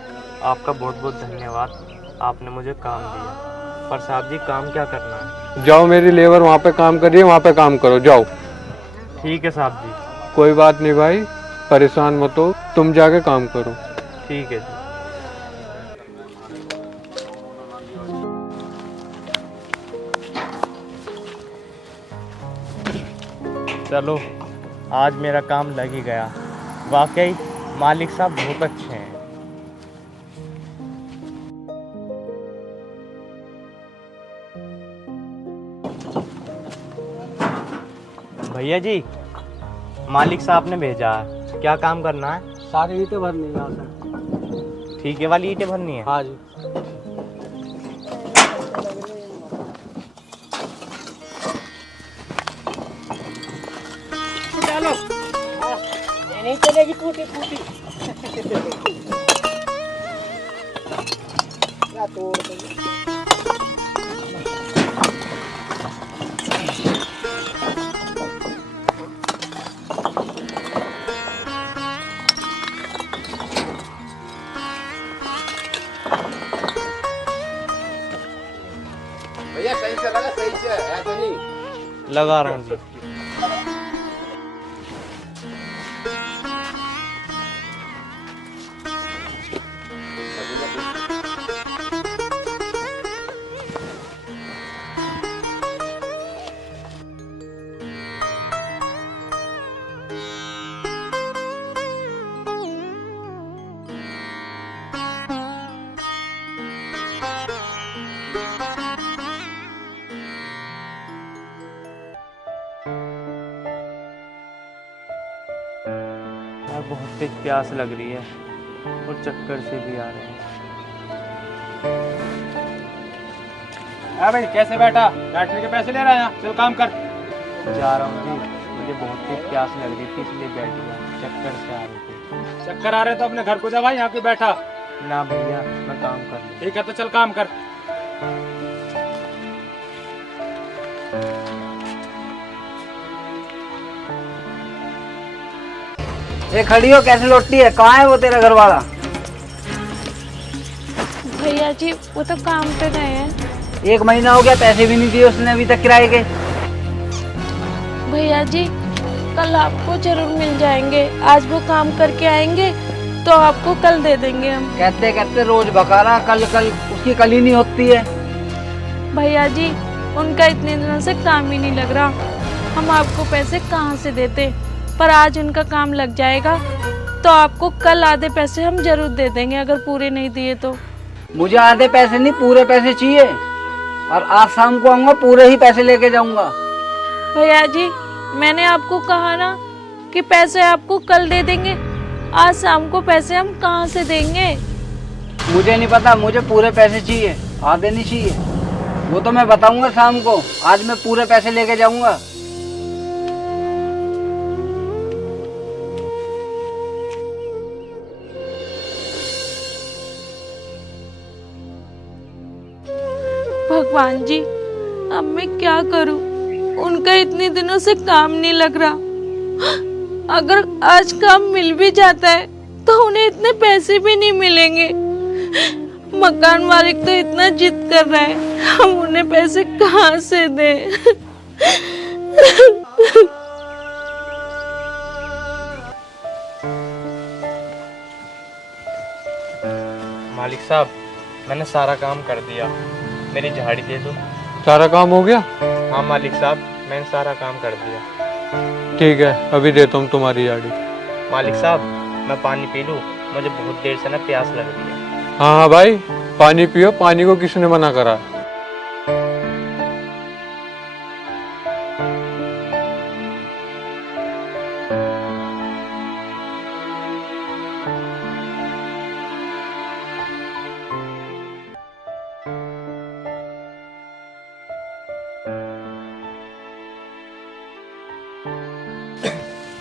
आपका बहुत बहुत धन्यवाद, आपने मुझे काम दिया। पर साहब जी काम क्या करना है? जाओ, मेरी लेबर वहाँ पे काम कर रही है, वहाँ पे काम करो, जाओ। ठीक है साहब जी। कोई बात नहीं भाई, परेशान मत हो, तुम जाके काम करो। ठीक है जी। चलो आज मेरा काम लग ही गया। वाकई मालिक साहब बहुत अच्छे हैं। भैया जी मालिक साहब ने भेजा है, क्या काम करना है? सारी ईंटें भरनी है यहाँ से। ठीक है, वाली ईंटें भरनी है। हाँ जी। नहीं चलेगी टूटी फूटी। भैया सही से लगा, सही से है तो नहीं लगा रहा हूँ जी। यार बहुत तेज प्यास लग रही है और चक्कर से भी आ रहे हैं। भाई कैसे बैठा? बैठने के पैसे ले रहा है, चल काम कर। जा रहा हूँ जी, मुझे बहुत तेज प्यास लग रही थी इसलिए बैठ गया, चक्कर से आ रहे थे। चक्कर आ रहे तो अपने घर को जा भाई, यहाँ पे बैठा। ना भैया मैं काम कर लूँ। ठीक है तो चल काम कर। ये खड़ी हो कैसे लौटती है? कहाँ है वो तेरा घर वाला? भैया जी वो तो काम पे गए हैं। 1 महीना हो गया, पैसे भी नहीं दिए उसने अभी तक किराए के। भैया जी कल आपको जरूर मिल जाएंगे, आज वो काम करके आएंगे तो आपको कल दे देंगे हम। कहते कहते रोज बकारा कल कल, उसकी कल ही नहीं होती है। भैया जी उनका इतने दिनों से काम ही नहीं लग रहा, हम आपको पैसे कहाँ से देते, पर आज उनका काम लग जाएगा तो आपको कल आधे पैसे हम जरूर दे देंगे, अगर पूरे नहीं दिए तो। मुझे आधे पैसे नहीं, पूरे पैसे चाहिए, और आज शाम को आऊंगा, पूरे ही पैसे लेके जाऊंगा। भैया जी मैंने आपको कहा ना कि पैसे आपको कल दे देंगे, आज शाम को पैसे हम कहाँ से देंगे? मुझे नहीं पता, मुझे पूरे पैसे चाहिए, आधे नहीं चाहिए। वो तो मैं बताऊंगा शाम को, आज मैं पूरे पैसे लेके जाऊंगा। भगवान जी अब मैं क्या करूं, उनका इतने दिनों से काम नहीं लग रहा, अगर आज काम मिल भी जाता है तो उन्हें इतने पैसे भी नहीं मिलेंगे। मकान मालिक तो इतना जिद कर रहा है, हम उन्हें पैसे कहाँ से दें? मालिक साहब मैंने सारा काम कर दिया, मेरी झाड़ी दे दो। सारा काम हो गया? हाँ मालिक साहब मैंने सारा काम कर दिया। ठीक है, अभी देता हूँ तुम्हारी झाड़ी। मालिक साहब मैं पानी पी लूँ, मुझे बहुत देर से ना प्यास लग रही है। हाँ हाँ भाई, पानी पियो, पानी को किसने मना करा?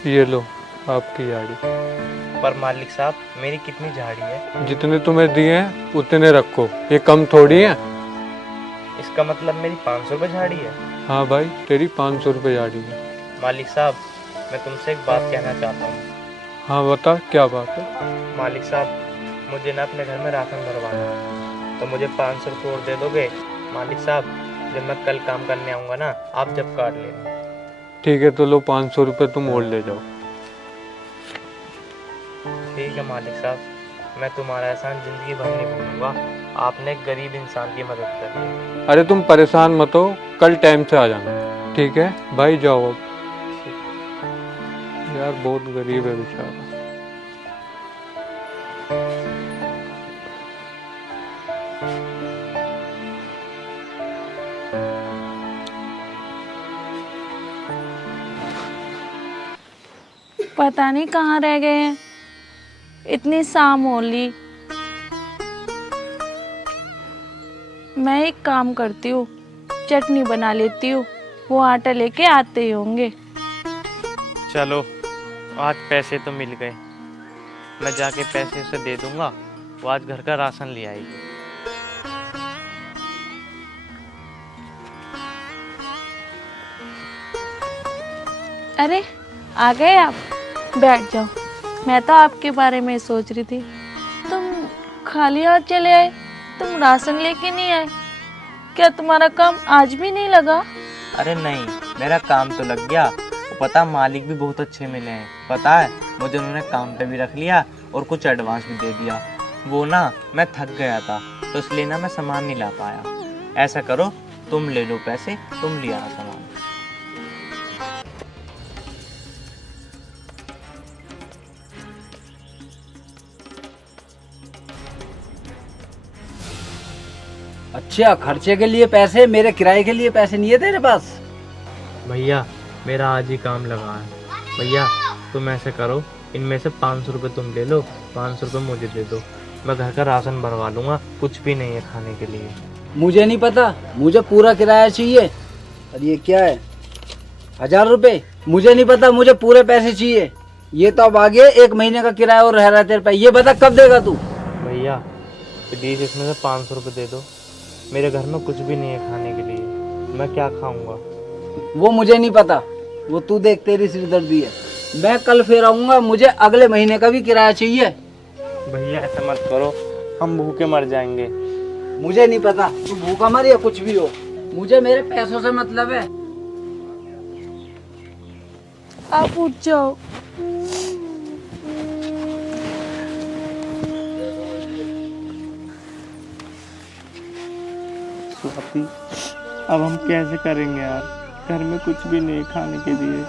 ये लो आपकी झाड़ी। पर मालिक साहब मेरी कितनी झाड़ी है? जितने तुम्हें दिए हैं उतने रखो, ये कम थोड़ी है। इसका मतलब मेरी 500 रुपये झाड़ी है। हाँ भाई, तेरी 500 रुपये झाड़ी है। मालिक साहब, मैं तुमसे एक बात कहना चाहता हूँ। हाँ बता, क्या बात है? मालिक साहब, मुझे ना अपने घर में राशन भरवाना है, तो मुझे 500 रुपये और दे दोगे? मालिक साहब, जब मैं कल काम करने आऊँगा ना, आप जब काट लेना। ठीक है, तो लो 500 रुपये तुम और ले जाओ। ठीक है मालिक साहब, मैं तुम्हारा एहसान जिंदगी भर नहीं भूलूंगा। आपने एक गरीब इंसान की मदद कर दी। अरे तुम परेशान मत हो, कल टाइम से आ जाना। ठीक है भाई, जाओ अब। यार बहुत गरीब है बेचारा। पता नहीं कहाँ रह गए हैं, इतनी शाम हो ली। मैं एक काम करती हूँ, चटनी बना लेती हूँ, वो आटा लेके आते ही होंगे। चलो, आज पैसे तो मिल गए, मैं जाके पैसे उसे दे दूंगा, वो आज घर का राशन ले आएगी। अरे आ गए आप, बैठ जाओ। मैं तो आपके बारे में सोच रही थी, तुम खाली हाथ चले आए, तुम राशन लेके नहीं आए। क्या तुम्हारा काम आज भी नहीं लगा? अरे नहीं, मेरा काम तो लग गया। वो पता, मालिक भी बहुत अच्छे मिले हैं। पता है, मुझे उन्होंने काम पे भी रख लिया और कुछ एडवांस भी दे दिया। वो ना, मैं थक गया था तो इसलिए ना मैं सामान नहीं ला पाया। ऐसा करो, तुम ले लो पैसे, तुम ले आओ सामान। अच्छा, खर्चे के लिए पैसे, मेरे किराए के लिए पैसे नहीं है तेरे पास? भैया, मेरा आज ही काम लगा है। भैया, तुम ऐसे करो, इनमें से 500 रुपये तुम ले लो, 500 रुपये मुझे दे दो। मैं घर का राशन भरवा लूँगा, कुछ भी नहीं है खाने के लिए। मुझे नहीं पता, मुझे पूरा किराया चाहिए। और ये क्या है, 1000 रुपये? मुझे नहीं पता, मुझे पूरे पैसे चाहिए। ये तो अब आगे 1 महीने का किराया और रह रहा है तेरे पे। ये बता कब देगा तू? भैया प्लीज़ इसमें से 500 रुपये दे दो, मेरे घर में कुछ भी नहीं है खाने के लिए, मैं क्या खाऊंगा? वो मुझे नहीं पता, वो तू देख, तेरी सिरदर्दी है। मैं कल फिर आऊंगा, मुझे अगले महीने का भी किराया चाहिए। भैया ऐसा मत करो, हम भूखे मर जाएंगे। मुझे नहीं पता तू भूखा मर या कुछ भी हो, मुझे मेरे पैसों से मतलब है। आप उठ जाओ। स्वाति, अब हम कैसे करेंगे यार, घर में कुछ भी नहीं खाने के लिए।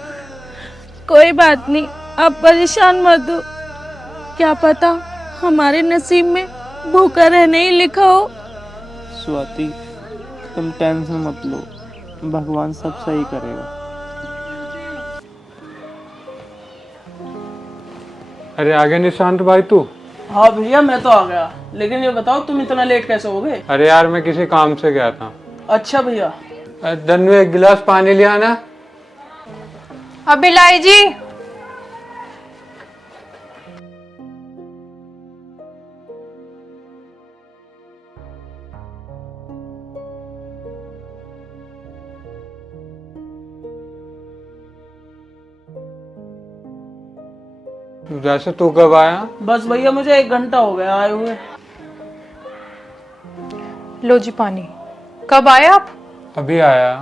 कोई बात नहीं, आप परेशान मत हो। क्या पता हमारे नसीब में भूखा रहना ही लिखा हो। स्वाति, तुम टेंशन मत लो, भगवान सब सही करेगा। अरे आगे निशांत भाई तू? हाँ भैया, मैं तो आ गया, लेकिन ये बताओ तुम इतना लेट कैसे हो गए? अरे यार, मैं किसी काम से गया था। अच्छा भैया। धनु, 1 गिलास पानी ले आना। अभी लाई जी। वैसे तू कब आया? बस भैया मुझे 1 घंटा हो गया आए हुए। लो जी पानी। कब आए आप? अभी आया।